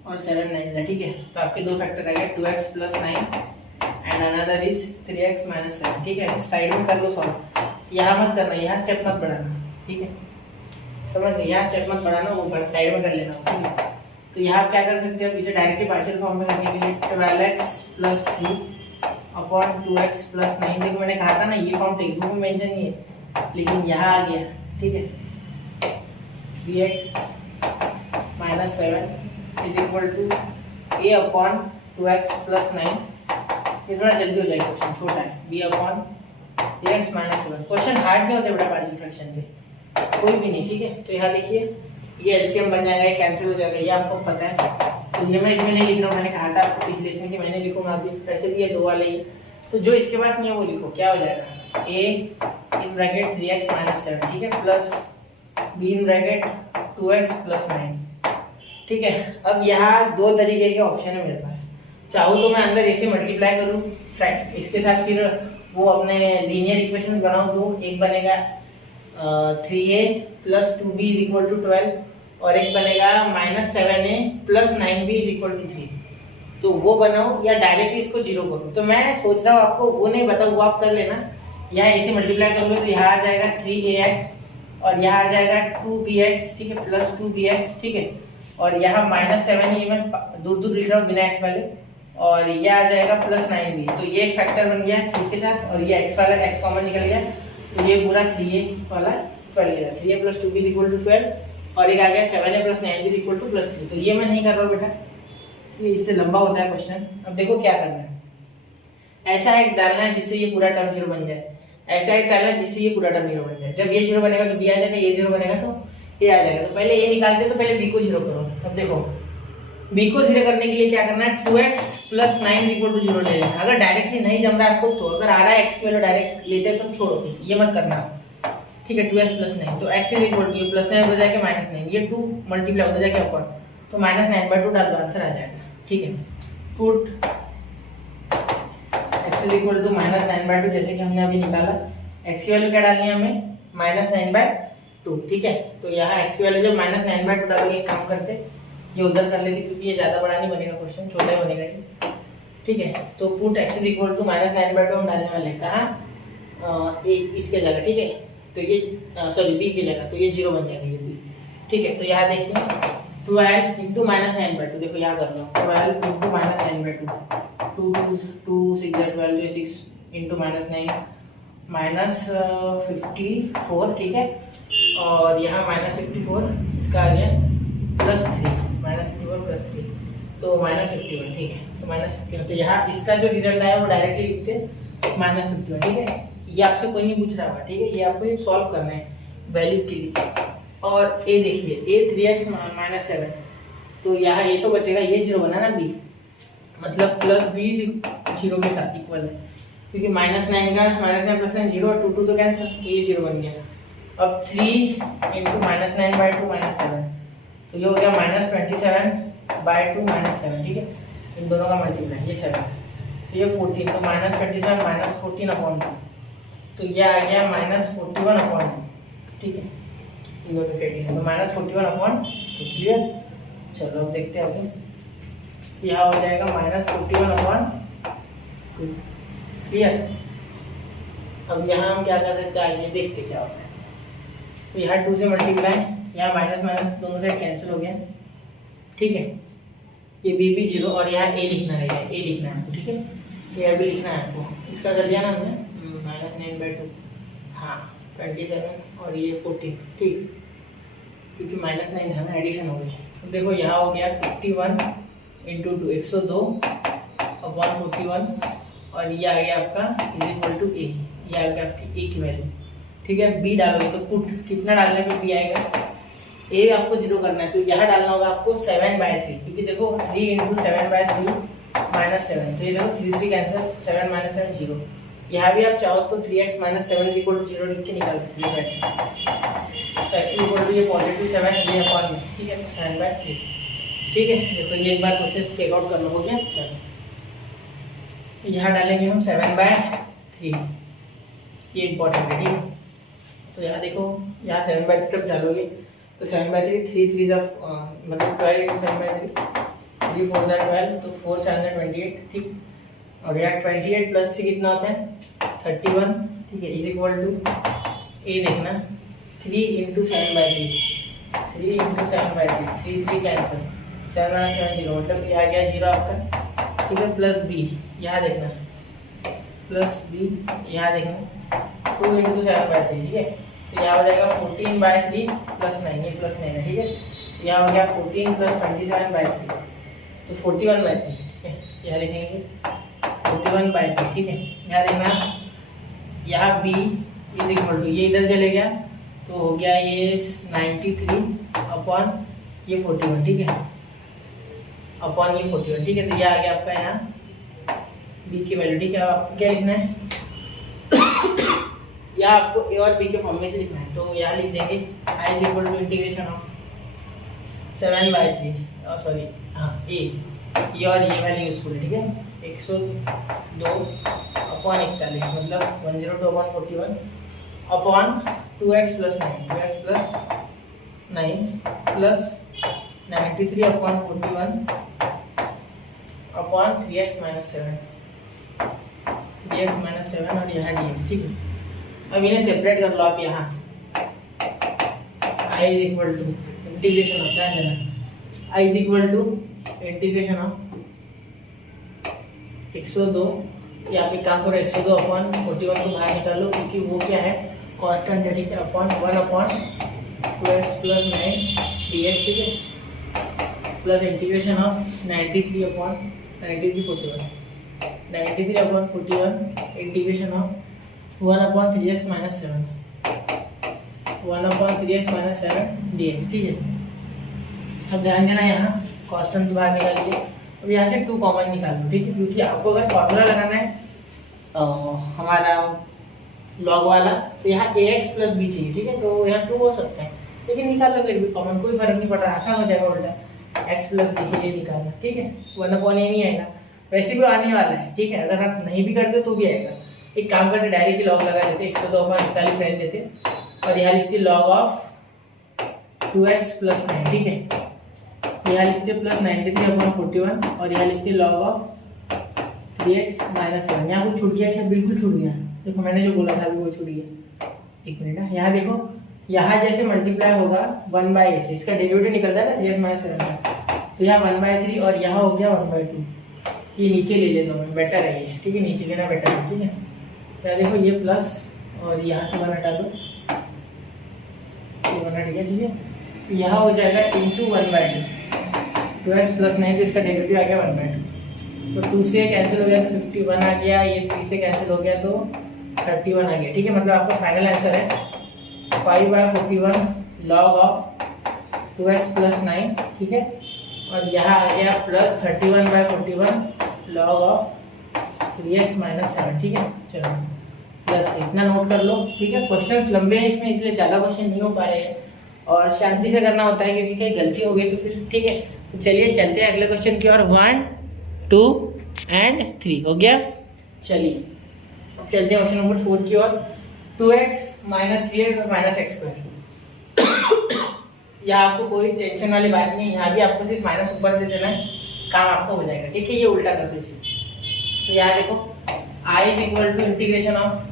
और 7 9 जा, ठीक है। तो आपके 2 फैक्टर आ गए 2x plus 9 and another is 3x minus 7, ठीक है। साइड में कर लो सॉल्व, यहाँ मत करना, यहाँ स्टेप मत बढ़ाना, ठीक है, समझ गए। यहाँ स्टेप मत बढ़ाना, वो साइड में कर लेना, ठीक है। तो यहाँ आप क्या कर सकते हो, इसे डायरेक्टली पार्शियल फॉर्म में करने के लिए 12x plus 3 upon 2x plus 9, देखो मैंने कहा था ना ये फॉर्म टेक्स्ट बुक में मेंशन नहीं है, लेकिन यहाँ आ गया, ठीक है। 3x minus 7 is equal to a upon 2x plus 9। ये थोड़ा जल्दी हो जाएगा, क्वेश्चन छोटा है, b upon 3x minus 7। Question hard नहीं होते बेटा पार्शियल फ्रैक्शन के, कोई भी नहीं, ठीक है। तो यहाँ देखिए ये एलसीएम बन जाएगा, ये कैंसिल हो जाएगा, ये आपको पता है। तो ये मैं इसमें नहीं लिख रहा हूँ, मैंने कहा था आपको पिछले इसमें कि मैंने लिखूंगा अभी, वैसे भी ये 2 वाले ही। तो जो इसके पास नहीं है वो लिखो, क्या हो जाएगा, a in bracket 3x minus 7, ठीक है, plus b in bracket 2x plus 9, ठीक है। अब यहाँ 2 तरीके के ऑप्शन है मेरे पास, चाहूँ तो मैं अंदर ऐसे मल्टीप्लाई करूँ इसके साथ, फिर वो अपने लीनियर इक्वेशंस बनाऊँ, 2 एक बनेगा 3a plus 2b is equal to 12 और एक बनेगा minus 7a plus 9b is equal to 3, तो वो बनाओ या डायरेक्टली इसको 0 करो। तो मैं सोच रहा हूँ आपको वो नहीं बताऊँ, वो आप कर लेना। यहाँ ऐसे मल्टीप्लाई करोगे तो यहाँ आ जाएगा 3ax और यहाँ आ जाएगा 2bx, ठीक है, प्लस 2bx, ठीक है। और यहाँ माइनस 7 ये मैं दूर दूर लिख रहा हूँ बिना x वाले, और ये आ जाएगा प्लस 9b। तो ये एक फैक्टर बन गया 3 के साथ, और ये x वाला x कॉमन निकल गया, तो ये पूरा 3a वाला 12 गया, 3a plus 2b is equal to 12, और एक आ गया 7a plus 9b is equal two plus 3। तो ये मैं नहीं कर रहा हूँ बेटा, ये इससे लंबा होता है क्वेश्चन। अब देखो क्या करना है, ऐसा x डालना है जिससे ये पूरा टर्म 0 बन जाए, ऐसा x डालना है जिससे ये पूरा टर्म 0 बन जाए। जब ये 0 बनेगा तो b आ जाएगा, ये 0 बनेगा तो ये आ जाएगा। तो पहले ये निकालते हैं, तो पहले b को 0 करो। अब देखो b को 0 करने के लिए क्या करना है, 2x प्लस 9 इक्वल टू 0 ले लेना। अगर डायरेक्टली नहीं जम रहा है आपको, तो अगर आ रहा है x की वैल्यू डायरेक्ट लेते हैं तो छोड़ो, फिर ये मत करना, ठीक है। 2x प्लस 9, तो x is equal two plus 9 हो जाएगा माइनस 9, ये 2 मल्टीप्लाई हो जाएगा ऊपर, तो माइनस 9/2 डाल दो, आंसर आ जाएगा, ठीक है। Put x is equal to -9/2, जैसे कि हमने अभी निकाला। x की वैल्यू क्या डालनी है हमें, -9/2, ठीक है। तो यहाँ x की वैल्यू जब -9/2 डालोगे, एक काम करते ये उधर कर लेते, क्योंकि ये ज़्यादा बड़ा नहीं बनेगा क्वेश्चन, छोटा ही बनेगा ये, ठीक है। तो put x is equal to -9/2 हम डालने वाले हैं कहाँ, एक इसके जगह, ठीक है। तो ये सॉरी b की जगह, तो ये 0 बन जाएगा ये b, ठीक है। तो यहाँ देखिए 12 इंटू -9/2, देखो यहाँ कर लो 12 इंटू -9/2, 2 6 12, 6 इंटू -9 -54, ठीक है। और यहाँ -54 इसका आ गया +3, -54 +3 तो -51, ठीक है। तो -51, तो यहाँ इसका जो रिजल्ट आया वो डायरेक्टली लिखते -51, ठीक है। ये आपसे कोई नहीं पूछ रहा होगा, ठीक है। ये आपको सॉल्व करना है वैल्यू के लिए। और a देखिए, a 3x -7, तो यहाँ ये तो बचेगा, ये 0 बना ना b, मतलब +b 0 के साथ इक्वल है, क्योंकि -9 का -9 + 9 0 और 2 तो कैंसिल, तो ये 0 बन गया। अब 3 इंटू -9/2 -7, तो ये हो गया -27/2 -7, ठीक है। इन दोनों का मल्टीप्लाई, ये 7, तो ये 14, तो -27 -14/2, तो ये आ गया -41/2, ठीक है। इन दोनों के तो -41/2, क्लियर। चलो अब देखते हैं आगे, तो यहाँ हो जाएगा -41/2, क्लियर। अब यहाँ हम क्या कर सकते हैं, आगे देखते क्या होता है। तो यहाँ 2 से मल्टीप्लाई, यहाँ माइनस माइनस दोनों साइड कैंसिल हो गया, ठीक है। ये b भी 0 और यहाँ a लिखना रहेगा, a लिखना है आपको, ठीक है। तो यह भी लिखना है आपको, इसका कर लिया ना हमने, -9/2, हाँ 27 और ये 14, ठीक, क्योंकि -9 था ना, एडिशन हो गई। तो देखो यहाँ हो गया 51 इंटू 2, 102/41, और ये आ गया आपका इज इक्वल टू a, ये आ गया आपकी a की वैल्यू, ठीक है। b डालोगे तो पुट कितना डालने पे b आएगा, a आपको 0 करना है, तो यहाँ डालना होगा आपको 7/3, क्योंकि देखो 3 इंटू 7/3 -7, तो ये देखो 3 कैंसिल, 7 -7 0। यहाँ भी आप चाहो तो 3x - 7 = 0 लिख के निकाल सकते हो ऐसे। तो x इक्वल टू ये +7 ये अपॉन में, ठीक है। तो 7/3, ठीक है। देखो ये एक बार प्रोसेस चेकआउट कर लो, हो गया। चलो यहाँ डालेंगे हम 7/3, ये इंपॉर्टेंट है, ठीक है। तो यहाँ देखो, यहाँ 7/3 जब डालोगे तो 7/3 3 3 मतलब 12 इंटू 7/3, 3 4 12, तो 4 7 28, ठीक। और यहाँ 28 + 3 कितना होता है 31, ठीक है। इज इक्वल टू ए देखना 3 इंटू 7/3, 3 इंटू 7/3, 3 कैंसिल, 7 7 0, मतलब ये आ गया 0 आपका, ठीक है। प्लस b यहाँ देखना, प्लस b यहाँ देखना 2 इंटू 7/3, ठीक है। तो यहाँ हो जाएगा 14/3 + 9, ये +9 है, ठीक है। यहाँ हो गया 14 + 27/3, तो 41/3, ठीक है। यहाँ लिखेंगे 41/3, ठीक है। यहाँ देखना, यहाँ b इज इक्वल टू, ये इधर चले गया तो हो गया ये 93/41, ठीक है, अपॉन ये 41, ठीक है। तो ये आ गया आपका यहाँ b की वैल्यू, ठीक है। आपको क्या लिखना है, या आपको a और b के फॉर्म में से लिखना है, तो यहाँ लिख देंगे i is equal to integration of 7/3, sorry हाँ a, ये और ये वैल्यू यूजफुल है, ठीक है। 102/41, मतलब 102/41 upon 2x + 9, 2x + 9 plus 93/41 upon 3x - 7, 3x - 7 और यहाँ dx, ठीक है। अब इन्हें सेपरेट कर लो आप। यहाँ i is equal to integration होता है ना, i is equal to integration of 102, यहाँ पे काम करो 102/41 को बाहर निकाल लो, क्योंकि वो क्या है कांस्टेंट है, ठीक है। अपॉन 1/2x + 9 dx, ठीक है, plus integration of 93/41 integration of 1/3x - 7 dx, ठीक है। अब ध्यान देना, यहाँ कांस्टेंट बाहर निकालिए। अब यहाँ से 2 कॉमन निकाल लो, ठीक है, क्योंकि आपको अगर फॉर्मूला लगाना है हमारा लॉग वाला, तो यहाँ ax + b चाहिए, ठीक है। तो यहाँ 2 हो सकता है, लेकिन निकाल लो फिर भी कॉमन, कोई फर्क नहीं पड़ रहा, आसान हो जाएगा उल्टा x + b के लिए निकालना, ठीक है। 1/a नहीं आएगा, वैसे भी आने वाला है, ठीक है। अगर आप नहीं भी करते तो भी आएगा। एक काम करते डायरेक्ट लॉग लगा देते, 102/41 रहने देते और यहाँ लिखते लॉग ऑफ 2x + 9, ठीक है। यहाँ लिखते +93/41 और यहाँ लिखते लॉग ऑफ 3x - 7। यहाँ कुछ छूट गया क्या? बिल्कुल छूट गया। देखो मैंने जो बोला था अभी वो छूट गया। एक मिनट, यहाँ देखो, यहाँ जैसे मल्टीप्लाई होगा 1/a से, इसका डेरिवेटिव निकलता है ना 3x - 7 का, तो यहाँ 1/3 और यहाँ हो गया 1/2। ये नीचे ले लेता हूँ मैं, बेटर है ये, ठीक है। नीचे लेना बेटर है, ठीक है। यहाँ देखो ये प्लस और यहाँ से 1 हटा दो, ये 1 हट गया, ठीक है। यहाँ हो जाएगा इंटू 1/2, 2x + 9, तो इसका डेरिवेटिव आ गया 1/2। तो 2 से कैंसिल हो गया तो 51 आ गया, ये 3 से कैंसिल हो गया तो 31 आ गया, ठीक है। मतलब आपका फाइनल आंसर है 5/41 लॉग ऑफ 2x + 9, ठीक है। और यहाँ आ गया +31/41 लॉग ऑफ 3x - 7, ठीक है। चलो प्लस इतना नोट कर लो, ठीक है। क्वेश्चंस लंबे हैं इसमें, इसलिए ज़्यादा क्वेश्चन नहीं हो पा रहे हैं और शांति से करना होता है, क्योंकि कहीं गलती हो गई तो फिर, ठीक है। तो चलिए चलते हैं अगले क्वेश्चन की ओर। 1, 2 और 3 हो गया। चलिए अब चलते हैं क्वेश्चन नंबर 4 की ओर। 2x - 3x और -x²। यहाँ आपको कोई टेंशन वाली बात नहीं है, यहाँ भी आपको सिर्फ माइनस ऊपर दे देना है, काम आपका हो जाएगा, ठीक है। ये उल्टा कर दो इसे। तो यहाँ देखो I = इंटीग्रेशन ऑफ,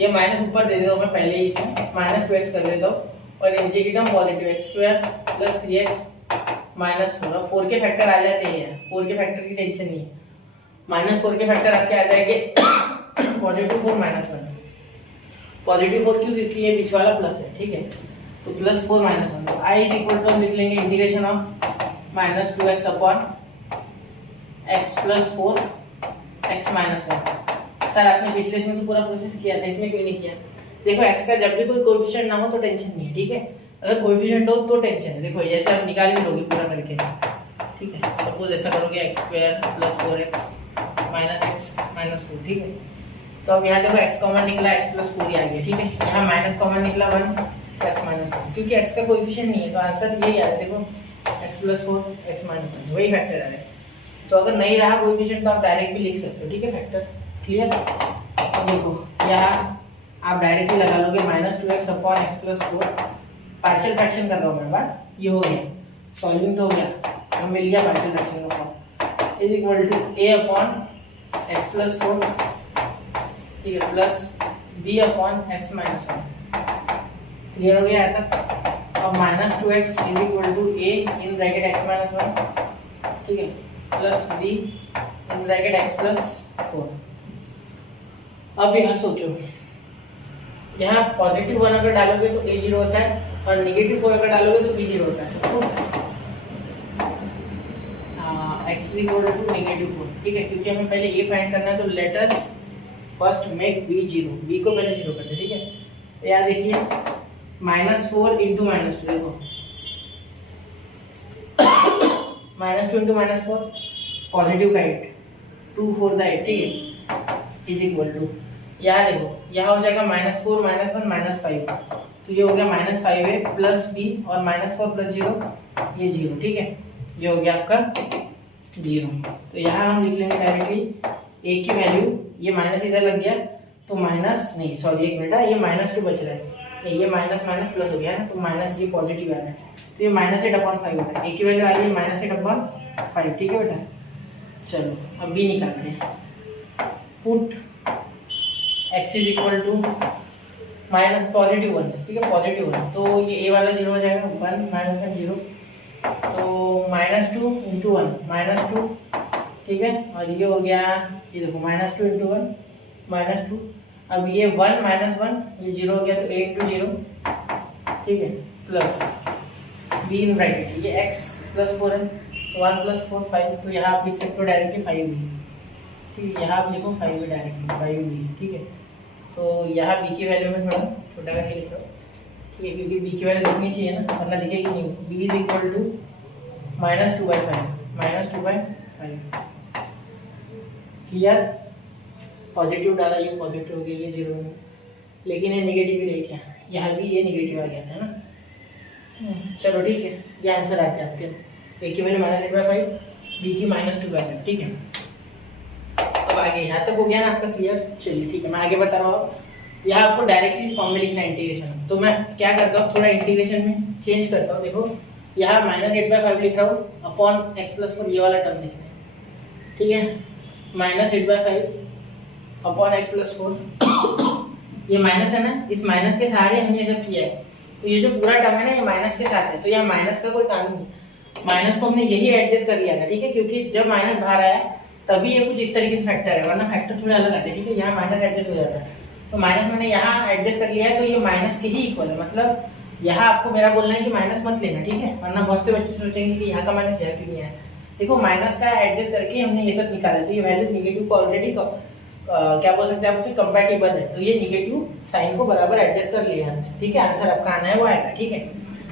ये माइनस ऊपर दे देता हूँ मैं पहले ही, इसमें -2x कर देता हूँ और नीचे की टर्म पॉजिटिव x² + 3x - 4। अब 4 के फैक्टर आ जाते हैं, 4 के फैक्टर की टेंशन नहीं है। -4 के फैक्टर आपके आ जाएंगे +4 - 1। +4 क्यों? क्योंकि ये बीच वाला प्लस है, ठीक है। तो +4 - 1, तो I = हम लिख लेंगे integration of -2x upon x + 4 x - 1। Sir आपने पिछले इसमें तो पूरा प्रोसेस किया था, इसमें क्यों नहीं किया? देखो x का जब भी कोई कोएफिशिएंट ना हो तो टेंशन नहीं है, ठीक है। अगर कोएफिशिएंट हो तो टेंशन है। देखो जैसे आप निकाल भी लोगे पूरा करके, ठीक है। सपोज ऐसा करोगे x² + 4x - x - 4, ठीक है। तो अब यहाँ देखो x कॉमन निकला, x + 4 ही आ गया, ठीक है। यहाँ माइनस कॉमन निकला 1, x - 4, क्योंकि x का कोएफिशिएंट नहीं है तो आंसर यही आ रहा है। देखो x + 4 x - 1 वही फैक्टर आ रहा है। तो अगर नहीं रहा कोएफिशिएंट तो आप डायरेक्ट भी लिख सकते हो, ठीक है, फैक्टर। क्लियर? अब देखो यहाँ आप डायरेक्टली लगा लोगे -2x upon x + 4, partial fraction कर रहा हूँ मैं बात, ये हो गया, सॉल्विंग तो हो गया, हमें मिल गया पार्शियल फ्रैक्शन का form, is equal to a upon x + 4, ठीक है, plus b upon x - 1। Clear हो गया तक? अब -2x is equal to a in bracket x - 1, ठीक है, plus b in bracket x + 4। अब यहाँ सोचो, यहाँ +1 अगर डालोगे तो a 0 होता है और -4 अगर डालोगे तो b 0 होता है। तो x = -4, ठीक है, क्योंकि हमें पहले a फाइंड करना है। तो let us first make b 0, b को पहले 0 करते हैं, ठीक है। तो यहाँ देखिए -4 × -2, देखो -2 × -4 पॉजिटिव का 8, 2 4 8, ठीक है, इज इक्वल टू यहाँ देखो यहाँ हो जाएगा -4 - 1 -5, तो ये हो गया -5a प्लस b और -4 + 0 ये 0, ठीक है। ये हो गया आपका 0। तो यहाँ हम लिख लेंगे डायरेक्टली a की वैल्यू, ये माइनस इधर लग गया तो माइनस नहीं, सॉरी एक मिनट, ये -2 बच रहा है, नहीं ये माइनस माइनस प्लस हो गया ना, तो माइनस ये पॉजिटिव आ रहा है, तो ये -8/5 हो रहा है। a की वैल्यू आ रही है -8/5, ठीक है बेटा। चलो अब b निकालते हैं। पुट x = +1, ठीक है, +1, तो ये a वाला 0 हो जाएगा, 1 - 1 0, तो -2 × 1 -2, ठीक है। और ये हो गया, ये देखो -2 × 1 -2, अब ये 1 - 1 ये 0 हो गया तो a × 0, ठीक है, प्लस b इन ब्रैकेट ये x + 4 है, 1 + 4 5, तो यहाँ आप लिख सकते हो डायरेक्टली 5b, ठीक है। यहाँ आप लिखो 5b डायरेक्टली, 5b, ठीक है। तो यहाँ b की वैल्यू में थोड़ा छोटा करके लिख लो, ठीक है, क्योंकि b की वैल्यू दिखनी चाहिए ना, वरना दिखेगी नहीं। b = -2/5, clear? पॉजिटिव डाला, ये पॉजिटिव हो गया, ये 0 है, लेकिन ये नेगेटिव ही रह गया, यहाँ भी ये नेगेटिव आ गया था ना। चलो ठीक है, ये आंसर आते हैं आपके। a की वैल्यू -8/5, b की -2/5, ठीक है। अब आगे यहाँ तक हो गया ना आपका क्लियर। चलिए ठीक है, मैं आगे बता रहा हूँ। यहाँ आपको डायरेक्टली इस फॉर्म में लिखना है इंटीग्रेशन, तो मैं क्या करता हूँ थोड़ा इंटीग्रेशन में चेंज करता हूँ। देखो यहाँ -8/5 लिख रहा हूँ अपॉन x+4, ये वाला टर्म लिखना है, ठीक है। -8/5 अपॉन x+4, ये माइनस है ना, इस माइनस के सहारे हमने ये सब किया है, तो ये जो पूरा टर्म है ना ये माइनस के साथ है, तो यहाँ माइनस का कोई काम नहीं, माइनस को हमने यही एडजस्ट कर लिया था, ठीक है। क्योंकि जब माइनस बाहर आया तभी ये कुछ इस तरीके से फैक्टर है, वरना फैक्टर थोड़े अलग आते हैं, ठीक है। यहाँ माइनस एडजस्ट हो जाता है, तो माइनस मैंने यहाँ एडजस्ट कर लिया है, तो ये माइनस के ही इक्वल है। मतलब यहाँ आपको मेरा बोलना है कि माइनस मत लेना, ठीक है, वरना बहुत से बच्चे सोचेंगे कि यहाँ का माइनस यहाँ क्यों नहीं है। देखो माइनस का एडजस्ट करके हमने ये सब निकाला, तो ये वैल्यूज निगेटिव को ऑलरेडी क्या बोल सकते हैं आप उसे कंपैटिबल है, तो ये निगेटिव साइन को बराबर एडजस्ट कर लिया हमने, ठीक है। आंसर आपका आना है वो आएगा, ठीक है।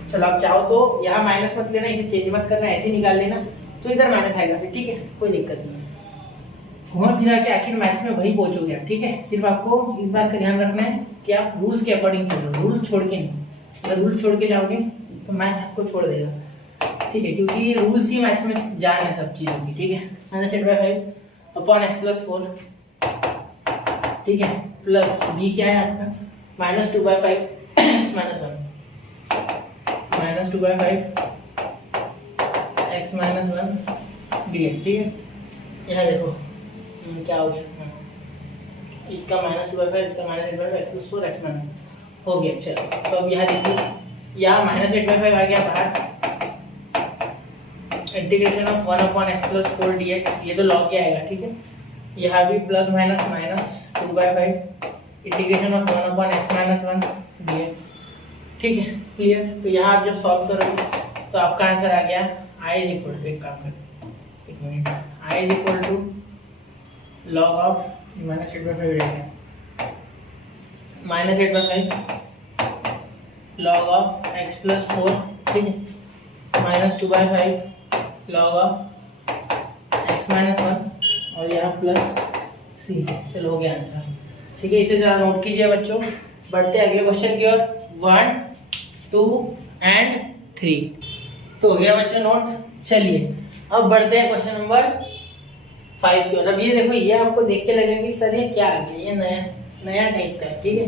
चलो आप चाहो तो यहाँ माइनस मत लेना, इसे चेंज मत करना, ऐसे निकाल लेना, तो इधर माइनस आएगा फिर, ठीक है, कोई दिक्कत नहीं है। घुमा फिरा के आखिर मैथ्स में वही पहुंचोगे आप, ठीक है। सिर्फ आपको इस बात का ध्यान रखना है कि आप रूल्स के अकॉर्डिंग चलो, रूल्स छोड़ के नहीं। अगर रूल्स छोड़ के जाओगे तो मैथ्स आपको छोड़ देगा, ठीक है, क्योंकि रूल्स ही मैथ्स में जान है सब चीज़ों की, ठीक है। -8/5 अपॉन x+4, ठीक है, प्लस b क्या है आपका -2/5 x -1, -2/5 x -1 dx, ठीक है। यहाँ देखो क्या हो गया, इसका -2/5 इसका -8/5 x+4 x हो गया। चलो तो अब यहाँ देखिए, यहाँ -8/5 आ गया बाहर, इंटीग्रेशन ऑफ 1/x+4 dx, ये तो लॉग के आएगा, ठीक है। यहाँ भी plus minus -2/5 integration of 1/x-1 dx, ठीक है, क्लियर। तो यहाँ आप जब सॉल्व करोगे तो आपका आंसर आ गया I इज इक्वल टू, एक काम करो, एक minute, I is equal to log of -8/5 रहेगा, -8/5 लॉग ऑफ x+4, ठीक है, -2/5 लॉग ऑफ x-1 और यहाँ प्लस c। चलो हो गया आंसर, ठीक है। इसे जरा नोट कीजिए बच्चों। बढ़ते अगले क्वेश्चन की ओर, 1, 2 एंड 3, तो हो गया बच्चों नोट। चलिए अब बढ़ते हैं क्वेश्चन नंबर 5 की ओर। अब ये देखो, ये आपको देख के लगेगा कि सर ये क्या आ गया, ये नया टाइप का है, ठीक है,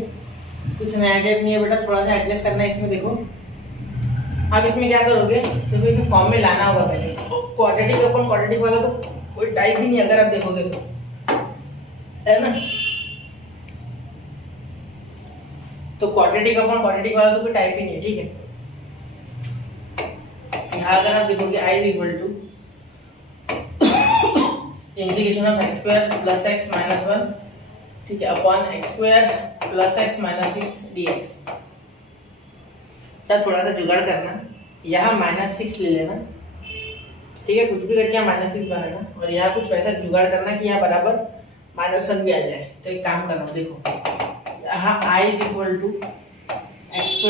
कुछ नया टाइप नहीं है बेटा, थोड़ा सा एडजस्ट करना है इसमें। देखो आप इसमें क्या करोगे, देखो इसे फॉर्म में लाना होगा पहले, क्वाड्रेटिक अपॉन क्वाड्रेटिक वाला तो कोई टाइप ही नहीं, अगर आप देखोगे तो, है ना। तो क्वाड्रेटिक अपॉन क्वाड्रेटिक वाला तो कोई टाइप ही नहीं है, ठीक है। यहाँ अगर आप देखोगे I is equal to integration of x² plus x minus 1, ठीक है, upon x² plus x minus 6 dx। तब थोड़ा सा जुगाड़ करना, यहाँ -6 ले लेना, ठीक है, कुछ भी करके यहाँ -6 बनाना, और यहाँ कुछ वैसा जुगाड़ करना कि यहाँ बराबर -1 भी आ जाए। तो एक काम कर रहा हूँ, देखो यहाँ I is equal to x²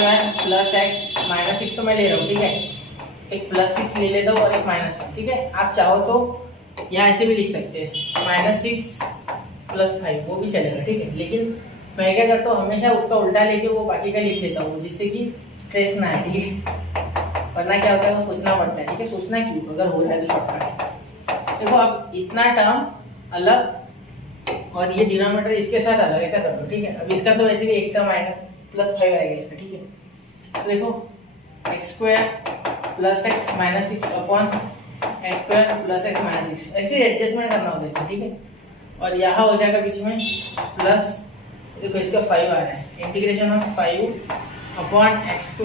plus x minus 6 तो मैं ले रहा हूँ, ठीक है, एक +6 ले लेता हूँ और एक -1, ठीक है। आप चाहो तो यहाँ ऐसे भी लिख सकते हैं, -6 + 5, वो भी चलेगा, ठीक है। लेकिन मैं क्या करता हूँ, हमेशा उसका उल्टा लेके वो बाकी का लिख लेता हूँ, जिससे कि स्ट्रेस ना आए, ठीक है। वरना क्या होता है, वो सोचना पड़ता है, ठीक है। सोचना क्यों, अगर हो जाए तो शॉर्टकट। देखो अब इतना टर्म अलग और ये डिनोमिनेटर इसके साथ अलग, ऐसा कर दो, ठीक है। अब इसका तो वैसे भी एक टर्म आएगा, +5 आएगा इसका, ठीक है। तो देखो x² plus x minus 6 upon x² plus x minus 6, ऐसे एडजस्टमेंट करना होता है इसमें, ठीक है। और यहाँ हो जाएगा बीच में प्लस, देखो इसका 5 आ रहा है, integration of 5 upon x²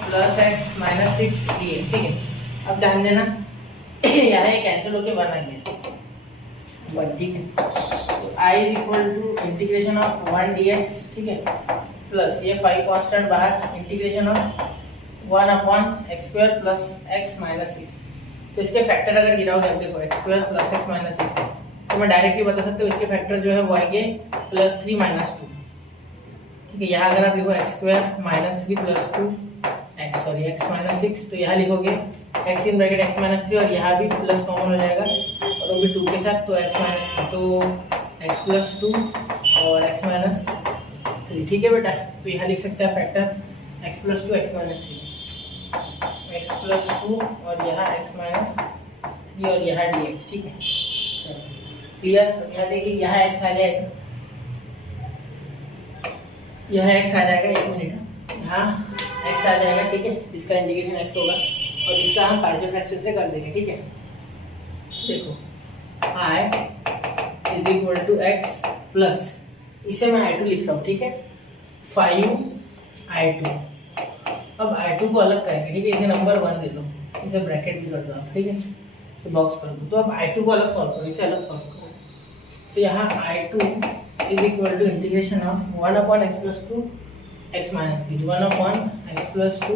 plus x minus 6 dx, ठीक है। अब ध्यान देना यहाँ ये कैंसिल होके 1 आ गया, 1, ठीक है। तो I is equal to integration of 1 dx, ठीक है, प्लस ये 5 कांस्टेंट बाहर, integration of 1 upon x² plus x minus 6। तो इसके फैक्टर अगर गिराओगे आप, देखो x² प्लस x माइनस 6, तो मैं डायरेक्टली बता सकता हूँ इसके फैक्टर जो है वो आएंगे +3 माइनस 2, ठीक है। यहाँ अगर आप लिखो x² minus 3 plus 2 x minus 6, तो यहाँ लिखोगे x इन ब्रैकेट x माइनस 3, और यहाँ भी प्लस कॉमन हो जाएगा और वो भी 2 के साथ, तो x माइनस 3, तो x प्लस 2 और x माइनस 3, ठीक है बेटा। तो यहाँ लिख सकते हैं factor x plus 2 x minus 3, x plus 2 और यहाँ x माइनस 3 और यहाँ dx, ठीक है। चलो क्लियर। यहाँ देखिए यहाँ x आ जाएगा, यह x आ जाएगा, एक मिनट, यहाँ x आ जाएगा, ठीक है। इसका इंटीग्रेशन x होगा और इसका हम पार्शियल फ्रैक्शन से कर देंगे, ठीक है। देखो i is equal to x plus, इसे मैं i2 लिख रहा हूँ, ठीक है, 5i2। अब i2 को अलग करेंगे, ठीक है, इसे नंबर 1 दे दो, इसे ब्रैकेट भी कर दो आप, ठीक है, इसे बॉक्स कर दो। तो अब i2 को अलग सॉल्व करो, इसे अलग सॉल्व करो। तो यहाँ i2 is equal to integration of 1 upon x plus 2 x minus 3, 1 upon x plus 2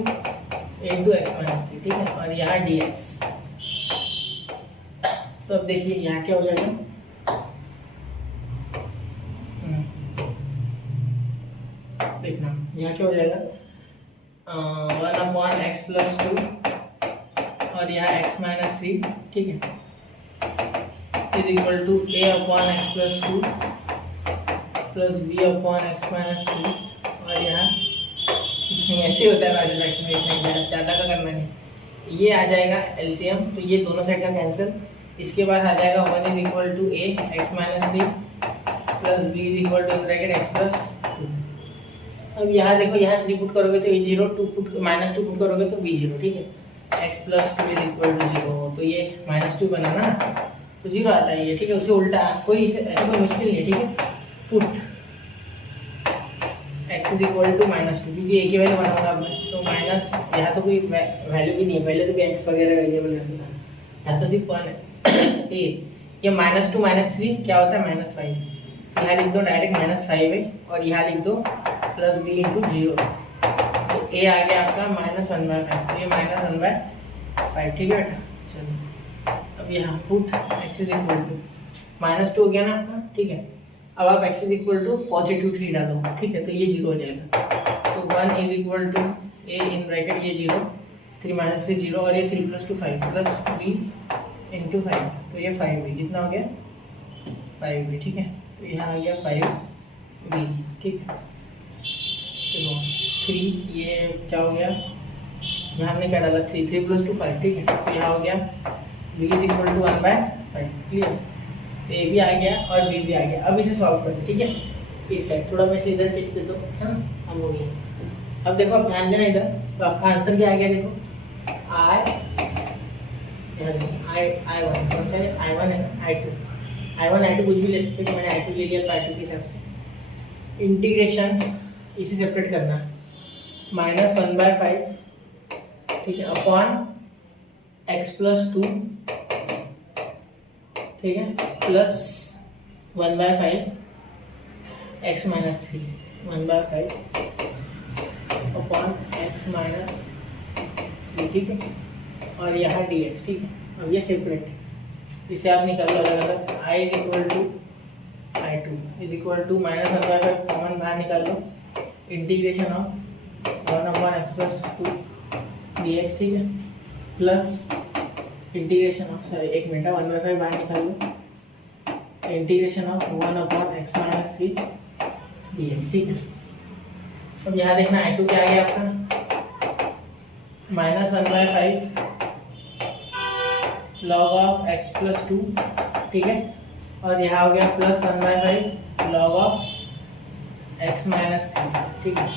into x minus 3, ठीक है, और यहाँ dx। तो अब देखिए यहाँ क्या हो जाएगा, देखना यहाँ क्या हो जाएगा, 1 अपॉन x प्लस 2 और यहाँ x माइनस 3, ठीक है, is equal to a upon x plus 2 plus b upon x minus 3 और यहाँ कुछ नहीं, ऐसे होता है पार्शियल फ्रैक्शन में, इतना ज़्यादा का करना नहीं। ये आ जाएगा एलसीएम, तो ये दोनों साइड का कैंसिल। इसके बाद आ जाएगा 1 is equal to a x minus 3 plus b is equal to bracket x plus 2। अब यहाँ देखो, यहाँ 3 पुट करोगे तो a 0, 2 पुट माइनस 2 पुट करोगे तो b 0, ठीक है, x plus 2 is equal to 0, तो ये माइनस 2 बना ना, तो 0 आता है ये, ठीक है। उसे उल्टा, कोई ऐसा कोई मुश्किल नहीं है, ठीक है। Put x is equal to minus 2, क्योंकि एक ही वैल्यू बनाऊंगा अब मैं, तो माइनस, यहाँ तो कोई वैल्यू भी नहीं है, पहले तो भी x वगैरह वेरिएबल रखना, यहाँ तो सिर्फ 1 है। ये माइनस 2 माइनस 3 क्या होता है, माइनस 5, तो यहाँ लिख दो डायरेक्ट माइनस 5 है, और यहाँ लिख दो प्लस b इंटू 0, तो a आ गया आपका माइनस 1/5, ये माइनस 1/5, ठीक है बेटा। चलो अब यहाँ put x is equal to minus 2 हो गया ना आपका, ठीक है। अब आप x is equal to positive 3 डालो, ठीक है, तो ये 0 हो जाएगा। तो 1 is equal to a in bracket ये 0, 3 माइनस 3 0, और ये 3 प्लस 2 5 प्लस b इंटू 5, तो ये 5b, कितना हो गया 5b, ठीक है। तो यहाँ आ गया 5b, ठीक है। चलो 3, ये क्या हो गया, यहाँ हमने क्या डाला 3, 3 प्लस 2 5, ठीक है, तो यहाँ हो गया b is equal to 1/5, clear. A भी आ गया और बी भी आ गया। अब इसे सॉल्व करते, ठीक है। इस साइड थोड़ा मैं इसे इधर खींच देता हूँ, है ना, अब हो गया। अब देखो, अब ध्यान देना इधर, तो आपका आंसर क्या आ गया, देखो I1 कौन सा है, I1 है ना, I1 I2 कुछ भी ले सकते हैं, मैंने I2 ले लिया तो I2 के हिसाब से इंटीग्रेशन इसे सेपरेट करना, माइनस 1/5, ठीक है, अपॉन x प्लस 2, ठीक है, plus 1/5 x minus 3, 1/5 upon x minus 3, ठीक है, और यहाँ dx, ठीक है। अब ये सेपरेट, इसे आप निकाल लो अलग अलग। I is equal to I2 is equal to minus 1/5 common बाहर निकाल लो, integration of 1 upon x plus 2 dx, ठीक है, प्लस इंटीग्रेशन ऑफ, सॉरी एक मिनट, 1/5 बाहर निकाल लो, integration of 1 upon x minus 3 dx, ठीक है। अब यहाँ देखना I2 क्या आ गया आपका, minus 1/5 log of x plus 2, ठीक है, और यहाँ हो गया plus 1/5 log of x minus 3, ठीक है।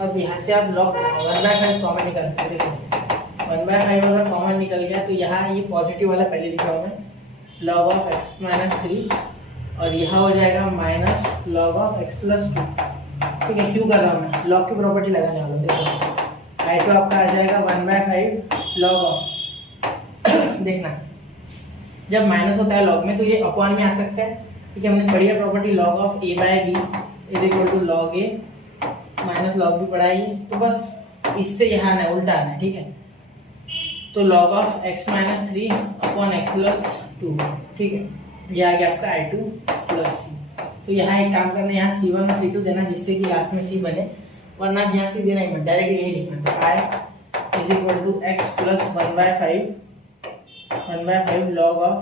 अब यहाँ से आप लॉग 1/5 कॉमन निकालते हैं, देखो 1/5 अगर कॉमन निकल गया तो यहाँ ये पॉजिटिव वाला पहले लिखा हुआ है, लॉग ऑफ x माइनस 3, और यहाँ हो जाएगा minus log of x plus 2, ठीक है। क्यों कर रहा हूँ मैं, लॉग की प्रॉपर्टी लगाने वाला हूँ, देखो I2 आपका आ जाएगा 1/5 लॉग ऑफ, देखना जब माइनस होता है लॉग में तो ये अपॉन में आ सकता है, ठीक है। हमने पढ़ी है property log of a by B is equal to log A minus log B पढ़ाई है, तो बस इससे यहाँ आना है, उल्टा आना है, ठीक है। तो log of x minus 3 upon x plus 2, ठीक है, ये आ गया आपका I2 प्लस c। तो यहाँ एक काम करना है, यहाँ C1 और C2 देना जिससे कि लास्ट में C बने, वरना आप यहाँ से देना ही मत, डायरेक्ट यही लिखना। तो I is equal to x plus 1/5 log of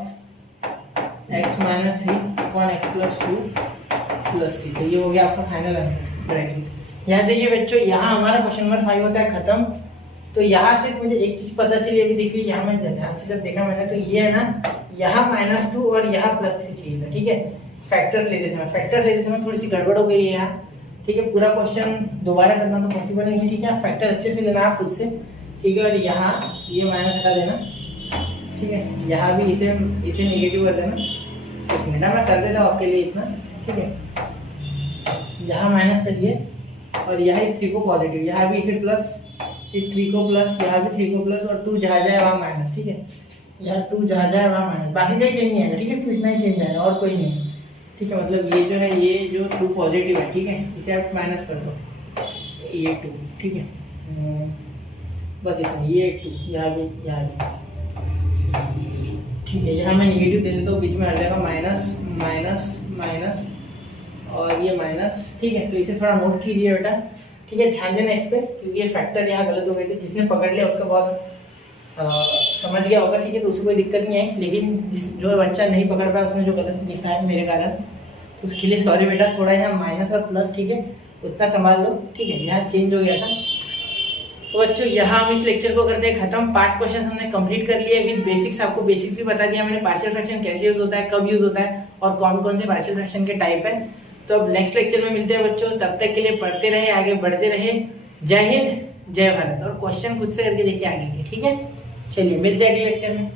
x minus 3 upon x plus 2 plus c। तो ये हो गया आपका फाइनल आंसर ब्रैकेट। यहाँ देखिए बच्चों, यहाँ हमारा क्वेश्चन नंबर 5 होता है खत्म। तो यहाँ से मुझे एक चीज पता चली, अभी देखिए यहाँ मैं ध्यान से जब देखा मैंने, तो ये है ना, यहाँ -2 और यहाँ +3 चाहिए था, ठीक है। फैक्टर्स लेते समय थोड़ी सी गड़बड़ हो गई है यहाँ, ठीक है। पूरा क्वेश्चन दोबारा करना तो पॉसिबल नहीं है, ठीक है। फैक्टर अच्छे से लेना आप खुद से, ठीक है। और यहाँ ये माइनस हटा देना, ठीक है। यहाँ भी इसे नेगेटिव कर देना। एक मिनट मैं कर देता हूँ आपके लिए इतना, ठीक है। यहाँ माइनस करिए और यहाँ इस 3 को पॉजिटिव, यहाँ भी इसे प्लस, इस 3 को प्लस, यहाँ भी 3 को प्लस, और 2 जहाँ जाए वहाँ माइनस, ठीक है। यहाँ 2 जहाँ जाए वहाँ माइनस, बाकी कोई चेंज नहीं आएगा, ठीक है। सिर्फ इतना ही चेंज आएगा और कोई नहीं, ठीक है। मतलब ये जो है, ये जो 2 पॉजिटिव है, ठीक है, इसे आप माइनस कर दो, ये 2, ठीक है। बस इतना, ये 2, यहाँ भी, ठीक है। यहाँ मैं नेगेटिव दे देता हूँ, बीच में हट जाएगा माइनस माइनस माइनस और ये माइनस, ठीक है। तो इसे थोड़ा नोट कीजिए बेटा, ठीक है। ध्यान देना इस पर, क्योंकि ये फैक्टर यहाँ गलत हो गए थे। जिसने पकड़ लिया उसका बहुत समझ गया होगा, ठीक है, तो उसको कोई दिक्कत नहीं आई। लेकिन जो बच्चा नहीं पकड़ पाया, उसने जो गलत लिखा है मेरे कारण, तो उसके लिए सॉरी बेटा। थोड़ा यहाँ माइनस और प्लस, ठीक है, उतना संभाल लो, ठीक है। यहाँ चेंज हो गया था। तो बच्चों यहाँ हम इस लेक्चर को करते हैं खत्म। 5 क्वेश्चन हमने कंप्लीट कर लिए विद बेसिक्स। आपको बेसिक्स भी बता दिया मैंने, पार्शियल फ्रैक्शन कैसे यूज होता है, कब यूज होता है और कौन कौन से पार्शियल फ्रैक्शन के टाइप है। तो अब नेक्स्ट लेक्चर में मिलते हैं बच्चों, तब तक के लिए पढ़ते रहे, आगे बढ़ते रहे। जय हिंद, जय भारत। और क्वेश्चन खुद से करके देखिए आगे के, ठीक है। चलिए मिलते हैं अगले लेक्चर में।